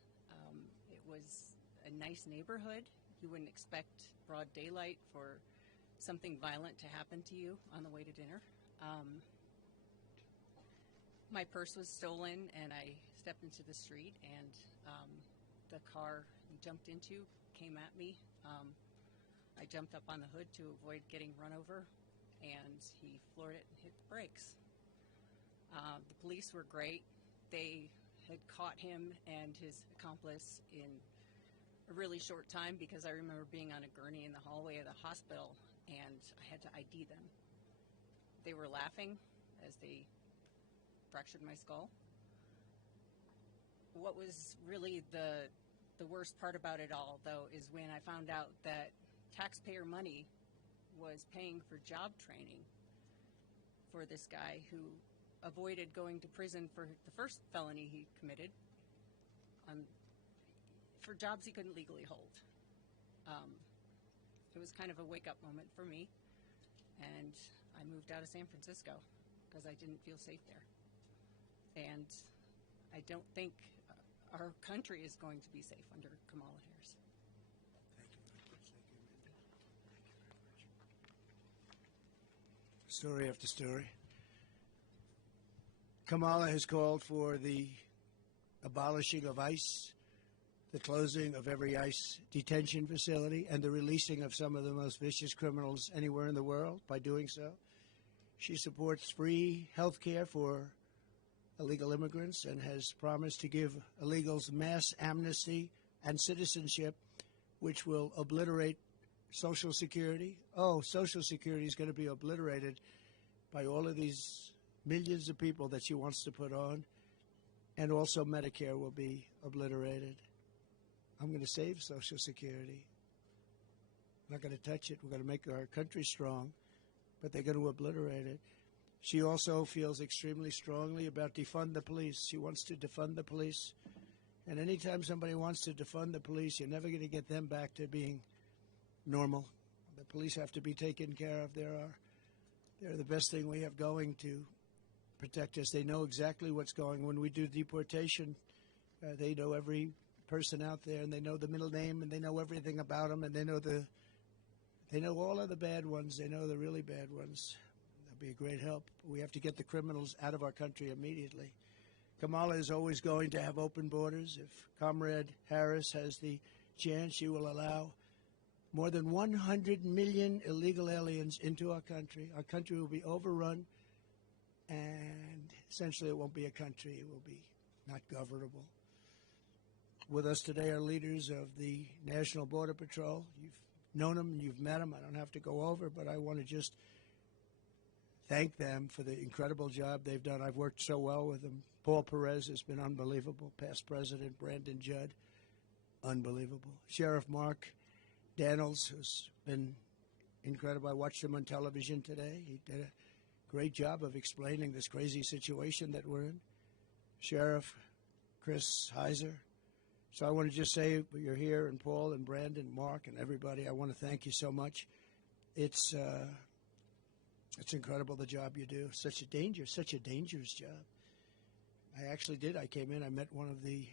it was a nice neighborhood. You wouldn't expect broad daylight for something violent to happen to you on the way to dinner. My purse was stolen, and I stepped into the street, and the car he jumped into came at me. I jumped up on the hood to avoid getting run over, and he floored it and hit the brakes. The police were great. They had caught him and his accomplice in a really short time because I remember being on a gurney in the hallway of the hospital, and I had to ID them. They were laughing as they fractured my skull. What was really the worst part about it all, though, is when I found out that taxpayer money was paying for job training for this guy who avoided going to prison for the first felony he committed for jobs he couldn't legally hold. It was kind of a wake-up moment for me, and I moved out of San Francisco because I didn't feel safe there. And I don't think our country is going to be safe under Kamala Harris. Story after story. Kamala has called for the abolishing of ICE, the closing of every ICE detention facility, and the releasing of some of the most vicious criminals anywhere in the world by doing so. She supports free health care for illegal immigrants and has promised to give illegals mass amnesty and citizenship, which will obliterate Social Security. Oh, Social Security is going to be obliterated by all of these millions of people that she wants to put on, and also Medicare will be obliterated. I'm going to save Social Security. I'm not going to touch it. We're going to make our country strong, but they're going to obliterate it. She also feels extremely strongly about defund the police. She wants to defund the police. And anytime somebody wants to defund the police, you're never going to get them back to being normal. The police have to be taken care of. They're the best thing we have going to protect us. They know exactly what's going. When we do deportation, they know every person out there, and they know the middle name, and they know everything about them, and they know all of the bad ones. They know the really bad ones. That'll be a great help. We have to get the criminals out of our country immediately. Kamala is always going to have open borders. If Comrade Harris has the chance, she will allow more than 100 million illegal aliens into our country. Our country will be overrun, and essentially it won't be a country. It will be not governable. With us today are leaders of the National Border Patrol. You've known them, you've met them. I don't have to go over, but I want to just thank them for the incredible job they've done. I've worked so well with them. Paul Perez has been unbelievable. Past President Brandon Judd, unbelievable. Sheriff Mark Daniels, who's been incredible. I watched him on television today. He did a great job of explaining this crazy situation that we're in. Sheriff Chris Heiser. So I want to just say you're here, and Paul and Brandon, Mark, and everybody, I want to thank you so much. It's incredible the job you do. Such a dangerous job. I actually did. I came in, I met one of the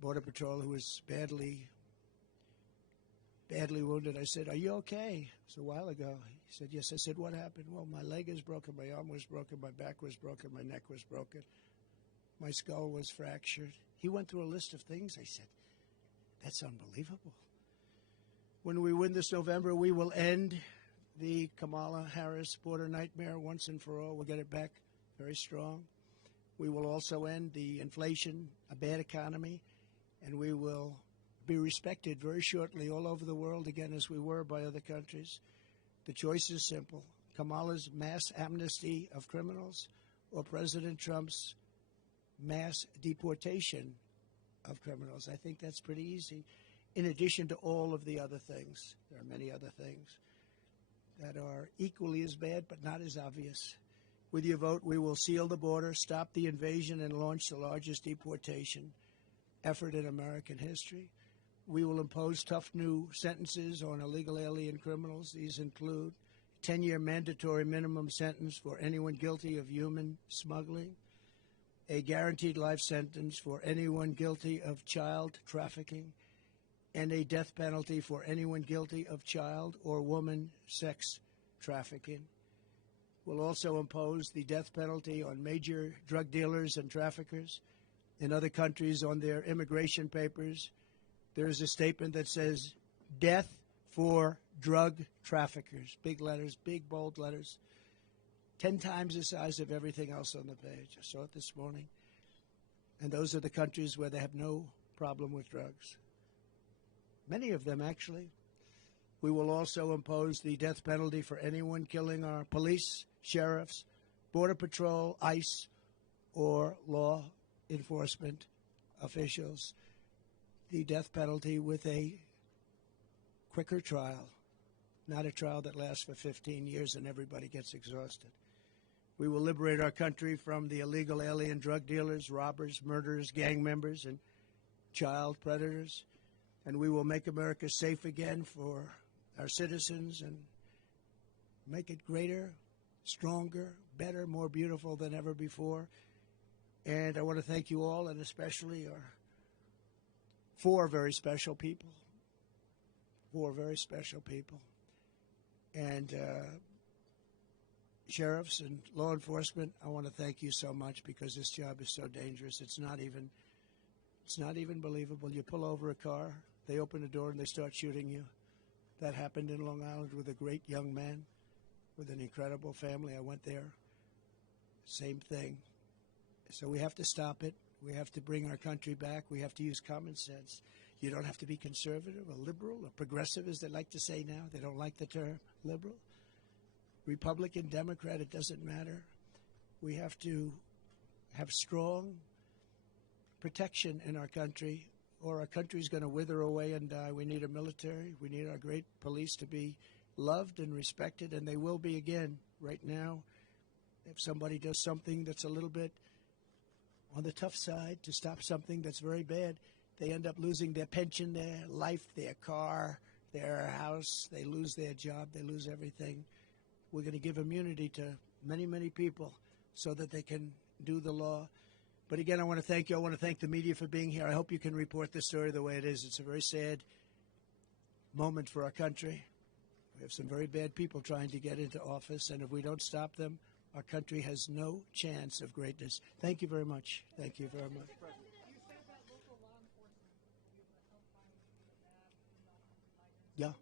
Border Patrol who was badly wounded. I said, "Are you okay?" It was a while ago. He said, "Yes." I said, "What happened?" "Well, my leg is broken, my arm was broken, my back was broken, my neck was broken, my skull was fractured." He went through a list of things. I said, "That's unbelievable." When we win this November, we will end the Kamala Harris border nightmare once and for all. We'll get it back very strong. We will also end the inflation, a bad economy, and we will be respected very shortly all over the world again as we were by other countries. The choice is simple: Kamala's mass amnesty of criminals or President Trump's mass deportation of criminals. I think that's pretty easy. In addition to all of the other things, there are many other things that are equally as bad but not as obvious. With your vote, we will seal the border, stop the invasion, and launch the largest deportation effort in American history. We will impose tough new sentences on illegal alien criminals. These include 10-year mandatory minimum sentence for anyone guilty of human smuggling, a guaranteed life sentence for anyone guilty of child trafficking, and a death penalty for anyone guilty of child or woman sex trafficking. We'll also impose the death penalty on major drug dealers and traffickers. In other countries, on their immigration papers, there is a statement that says, "Death for drug traffickers." Big letters, big bold letters, 10 times the size of everything else on the page. I saw it this morning. And those are the countries where they have no problem with drugs. Many of them, actually. We will also impose the death penalty for anyone killing our police, sheriffs, Border Patrol, ICE, or law enforcement officials. The death penalty with a quicker trial, not a trial that lasts for 15 years and everybody gets exhausted. We will liberate our country from the illegal alien drug dealers, robbers, murderers, gang members, and child predators. And we will make America safe again for our citizens and make it greater, stronger, better, more beautiful than ever before. And I want to thank you all, and especially our 4 very special people. 4 very special people. And sheriffs and law enforcement, I want to thank you so much, because this job is so dangerous. It's not even believable. You pull over a car, they open the door, and they start shooting you. That happened in Long Island with a great young man with an incredible family. I went there. Same thing. So we have to stop it. We have to bring our country back. We have to use common sense. You don't have to be conservative or liberal or progressive, as they like to say now. They don't like the term liberal. Republican, Democrat, it doesn't matter. We have to have strong protection in our country, or our country's going to wither away and die. We need a military. We need our great police to be loved and respected, and they will be again. Right now, if somebody does something that's a little bit on the tough side to stop something that's very bad, they end up losing their pension, their life, their car, their house. They lose their job. They lose everything. We're going to give immunity to many, many people so that they can do the law. But again, I want to thank you. I want to thank the media for being here. I hope you can report this story the way it is. It's a very sad moment for our country. We have some very bad people trying to get into office, and if we don't stop them, our country has no chance of greatness. Thank you very much. Thank you very much. Yeah.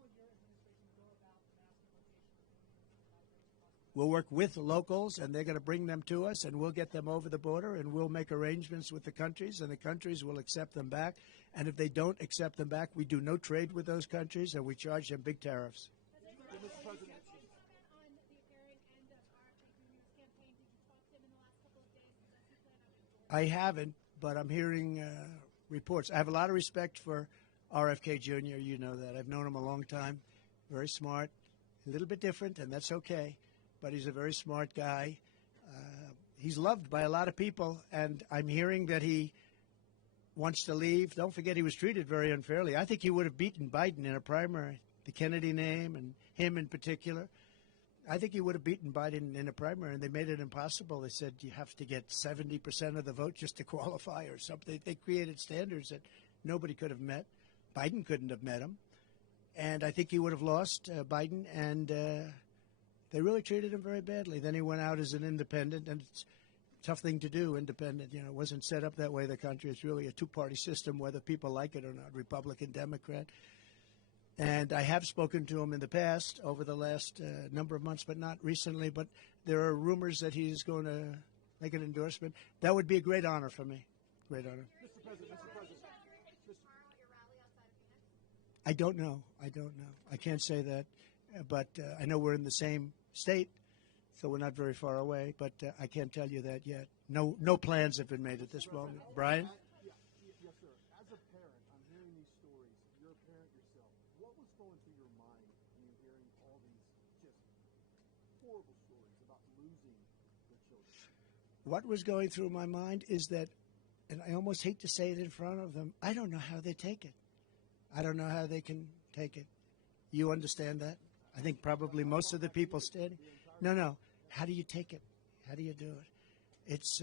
We'll work with the locals, and they're going to bring them to us, and we'll get them over the border, and we'll make arrangements with the countries, and the countries will accept them back. And if they don't accept them back, we do no trade with those countries, and we charge them big tariffs. I haven't, but I'm hearing reports. I have a lot of respect for RFK Jr. You know that. I've known him a long time. Very smart, a little bit different, and that's okay. But he's a very smart guy. He's loved by a lot of people, and I'm hearing that he wants to leave. Don't forget, he was treated very unfairly. I think he would have beaten Biden in a primary, the Kennedy name and him in particular. I think he would have beaten Biden in a primary, and they made it impossible. They said you have to get 70% of the vote just to qualify or something. They created standards that nobody could have met. Biden couldn't have met him. And I think he would have lost Biden, and they really treated him very badly. Then he went out as an independent, and it's a tough thing to do, independent. You know, it wasn't set up that way, the country. It's really a two-party system, whether people like it or not, Republican, Democrat. And I have spoken to him in the past over the last number of months, but not recently. But there are rumors that he's going to make an endorsement. That would be a great honor for me. Great honor. Mr. President. I don't know. I can't say that, but I know we're in the same state, so we're not very far away. But I can't tell you that yet. No plans have been made at this moment. Brian? Yes, sir. As a parent, I'm hearing these stories. You're a parent yourself. What was going through your mind when you're hearing all these just horrible stories about losing your children? What was going through my mind is that, and I almost hate to say it in front of them, I don't know how they take it. I don't know how they can take it. You understand that? I think probably most of the people standing. No. How do you take it? How do you do it? It's,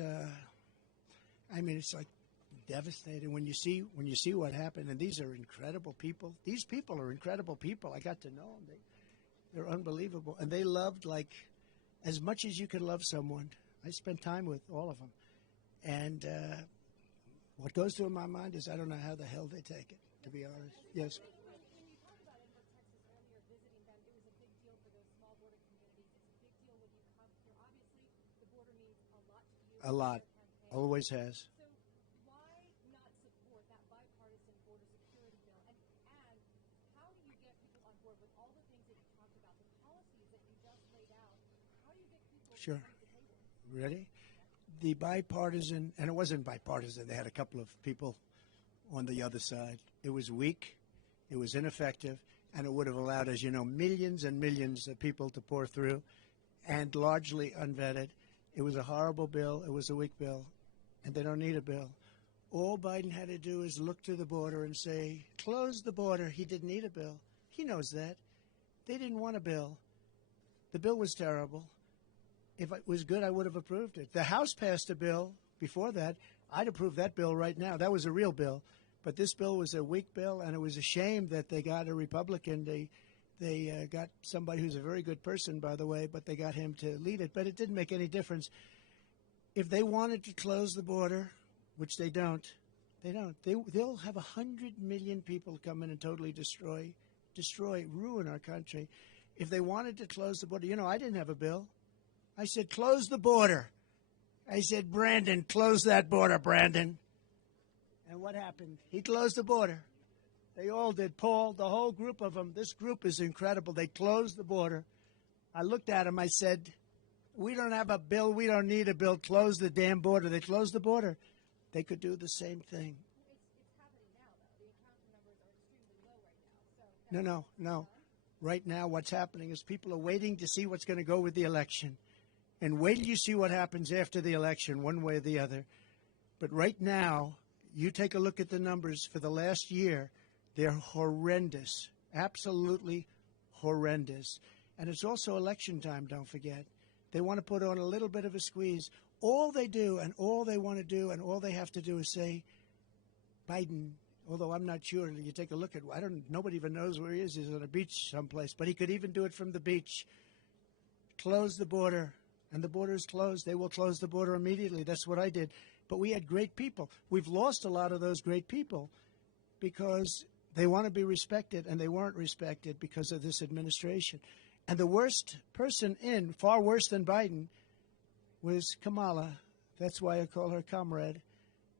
it's like devastating when you see what happened. And these are incredible people. These people are incredible people. I got to know them. They're unbelievable, and they loved like as much as you can love someone. I spent time with all of them, and what goes through my mind is I don't know how the hell they take it. To be honest, yes. When you talked about Edinburgh, Texas earlier, visiting them, it was a big deal for those small border communities. It's a big deal when you come here. Obviously, the border means a lot to you. A lot, always has. So why not support that bipartisan border security bill? And how do you get people on board with all the things that you talked about, the policies that you just laid out? How do you get people Sure. to come to the table? Ready? The bipartisan, and it wasn't bipartisan. They had a couple of people on the other side. It was weak, it was ineffective, and it would have allowed, as you know, millions and millions of people to pour through, and largely unvetted. It was a horrible bill. It was a weak bill, and they don't need a bill. All Biden had to do is look to the border and say, close the border. He didn't need a bill. He knows that. They didn't want a bill. The bill was terrible. If it was good, I would have approved it. The House passed a bill before that. I'd approve that bill right now. That was a real bill. But this bill was a weak bill, and it was a shame that they got a Republican. They got somebody who's a very good person, by the way, but they got him to lead it. But it didn't make any difference. If they wanted to close the border, which they don't. They'll have 100 million people come in and totally destroy, ruin our country. If they wanted to close the border, I didn't have a bill. I said, close the border. I said, Brandon, close that border, Brandon. And what happened? He closed the border. They all did. Paul, the whole group of them. This group is incredible. They closed the border. I looked at him. I said, we don't have a bill. We don't need a bill. Close the damn border. They closed the border. They could do the same thing. It's happening now, though. The encounter numbers are extremely low right now. So No. Right now, what's happening is people are waiting to see what's going to go with the election. And wait till you see what happens after the election, one way or the other. But right now, you take a look at the numbers for the last year. They're horrendous, absolutely horrendous. And it's also election time, don't forget. They want to put on a little bit of a squeeze. All they do and all they want to do and all they have to do is say, Biden, although I'm not sure, you take a look at, nobody even knows where he is. He's on a beach someplace. But he could even do it from the beach. Close the border. And the border is closed. They will close the border immediately. That's what I did. But we had great people. We've lost a lot of those great people because they want to be respected, and they weren't respected because of this administration. And the worst person in, far worse than Biden, was Kamala. That's why I call her comrade,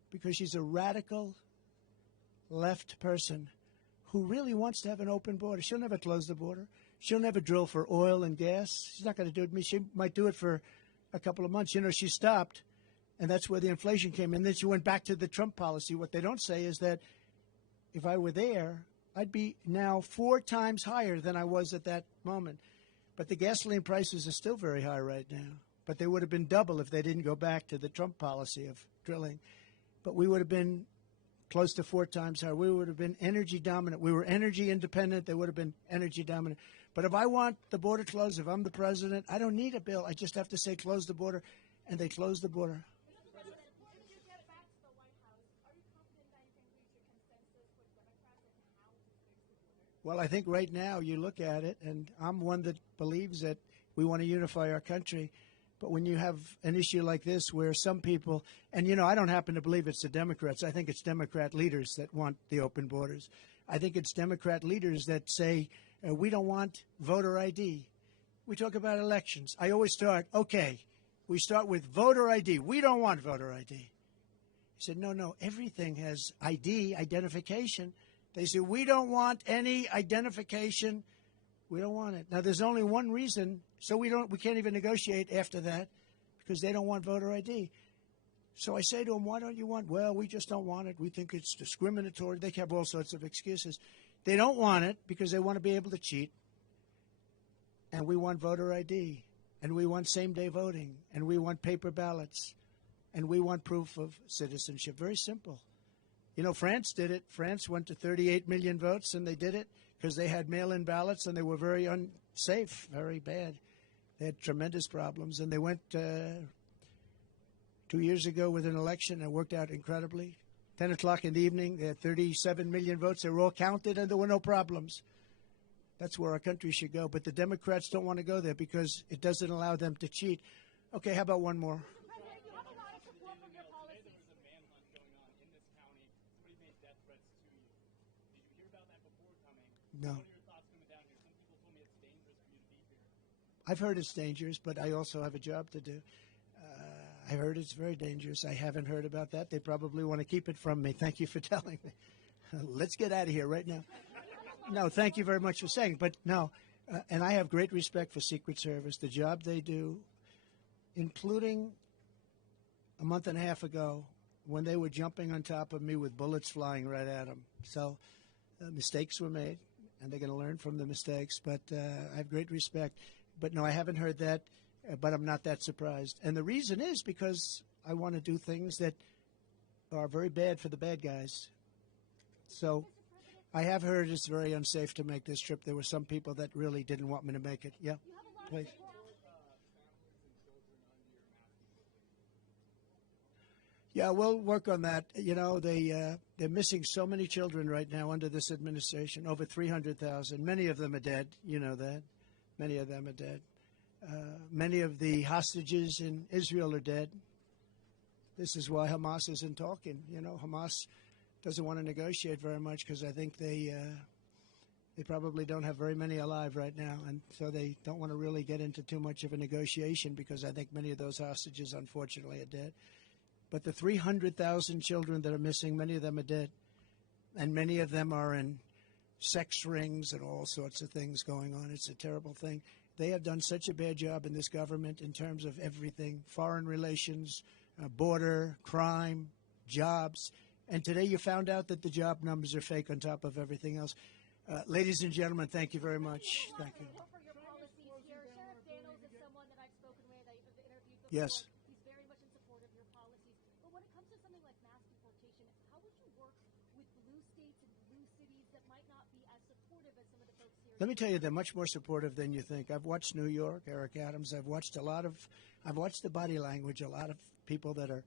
because she's a radical left person who really wants to have an open border. She'll never close the border. She'll never drill for oil and gas. She's not going to do it. She might do it for a couple of months. She stopped, and that's where the inflation came in. Then she went back to the Trump policy. What they don't say is that if I were there, I'd be now 4 times higher than I was at that moment. But the gasoline prices are still very high right now. But they would have been double if they didn't go back to the Trump policy of drilling. But we would have been close to 4 times higher. We would have been energy dominant. We were energy independent. They would have been energy dominant. But if I want the border closed, if I'm the president, I don't need a bill. I just have to say close the border, and they close the border. if you get back to the White House, are you confident that you can reach a consensus with Democrats on how to fix the border? Well, I think right now you look at it, and I'm one that believes that we want to unify our country. But when you have an issue like this where some people, and I don't happen to believe it's the Democrats. I think it's Democrat leaders that want the open borders. I think it's Democrat leaders that say, we don't want voter ID. We talk about elections. I always start, we start with voter ID. We don't want voter ID. He said, no, everything has ID, identification. They say, we don't want any identification. We don't want it. Now, there's only one reason, so we can't even negotiate after that because they don't want voter ID. So I say to them, why don't you want? Well, we just don't want it. We think it's discriminatory. They have all sorts of excuses. They don't want it because they want to be able to cheat. And we want voter ID. And we want same-day voting. And we want paper ballots. And we want proof of citizenship. Very simple. You know, France did it. France went to 38 million votes, and they did it because they had mail-in ballots, and they were very unsafe, very bad. They had tremendous problems. And they went 2 years ago with an election and worked out incredibly. 10 o'clock in the evening, they had 37 million votes. They were all counted, and there were no problems. That's where our country should go. But the Democrats don't want to go there because it doesn't allow them to cheat. Okay, how about one more? President, you have a lot of support from your policies. There was a manhunt going on in this county. Somebody made death threats to you. Did you hear about that before coming? No. What are your thoughts coming down here? Some people told me it's dangerous for you to be here. I've heard it's dangerous, but I also have a job to do. I heard it's very dangerous. I haven't heard about that. They probably want to keep it from me. Thank you for telling me. Let's get out of here right now. No, thank you very much for saying. But no, and I have great respect for Secret Service, the job they do, including a month and a half ago when they were jumping on top of me with bullets flying right at them. So mistakes were made, and they're going to learn from the mistakes. But I have great respect. But no, I haven't heard that. But I'm not that surprised. And the reason is because I want to do things that are very bad for the bad guys. So I have heard it's very unsafe to make this trip. There were some people that really didn't want me to make it. Yeah, please. Yeah, we'll work on that. You know, they're missing so many children right now under this administration, over 300,000. Many of them are dead. You know that. Many of them are dead. Many of the hostages in Israel are dead. This is why Hamas isn't talking. You know, Hamas doesn't want to negotiate very much because I think they probably don't have very many alive right now, and so they don't want to really get into too much of a negotiation because I think many of those hostages, unfortunately, are dead. But the 300,000 children that are missing, many of them are dead, and many of them are in sex rings and all sorts of things going on. It's a terrible thing. They have done such a bad job in this government in terms of everything, foreign relations, border, crime, jobs. And today you found out that the job numbers are fake on top of everything else. Ladies and gentlemen, thank you very much. Thank you. For your policies here, Sheriff Daniels is someone that I've spoken with, I've interviewed before. Yes. He's very much in support of your policies. But when it comes to something like mass deportation, how would you work with blue states and blue cities that might not be as supportive as some of the folks here? Let me tell you, they're much more supportive than you think. I've watched New York, Eric Adams. I've watched the body language, a lot of people that are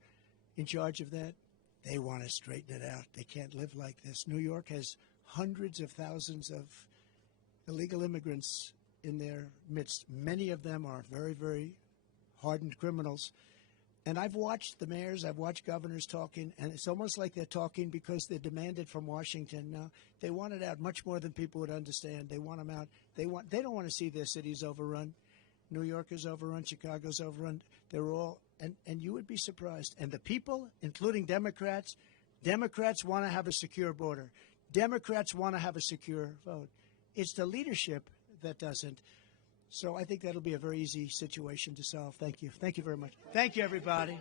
in charge of that. They want to straighten it out. They can't live like this. New York has hundreds of thousands of illegal immigrants in their midst. Many of them are very, very hardened criminals. And I've watched the mayors, I've watched governors talking, and it's almost like they're talking because they're demanded from Washington. Now, they want it out much more than people would understand. They want them out. They don't want to see their cities overrun. New York is overrun. Chicago's overrun. They're all, and you would be surprised. And the people, including Democrats want to have a secure border. Democrats want to have a secure vote. It's the leadership that doesn't. So I think that'll be a very easy situation to solve. Thank you. Thank you very much. Thank you, everybody.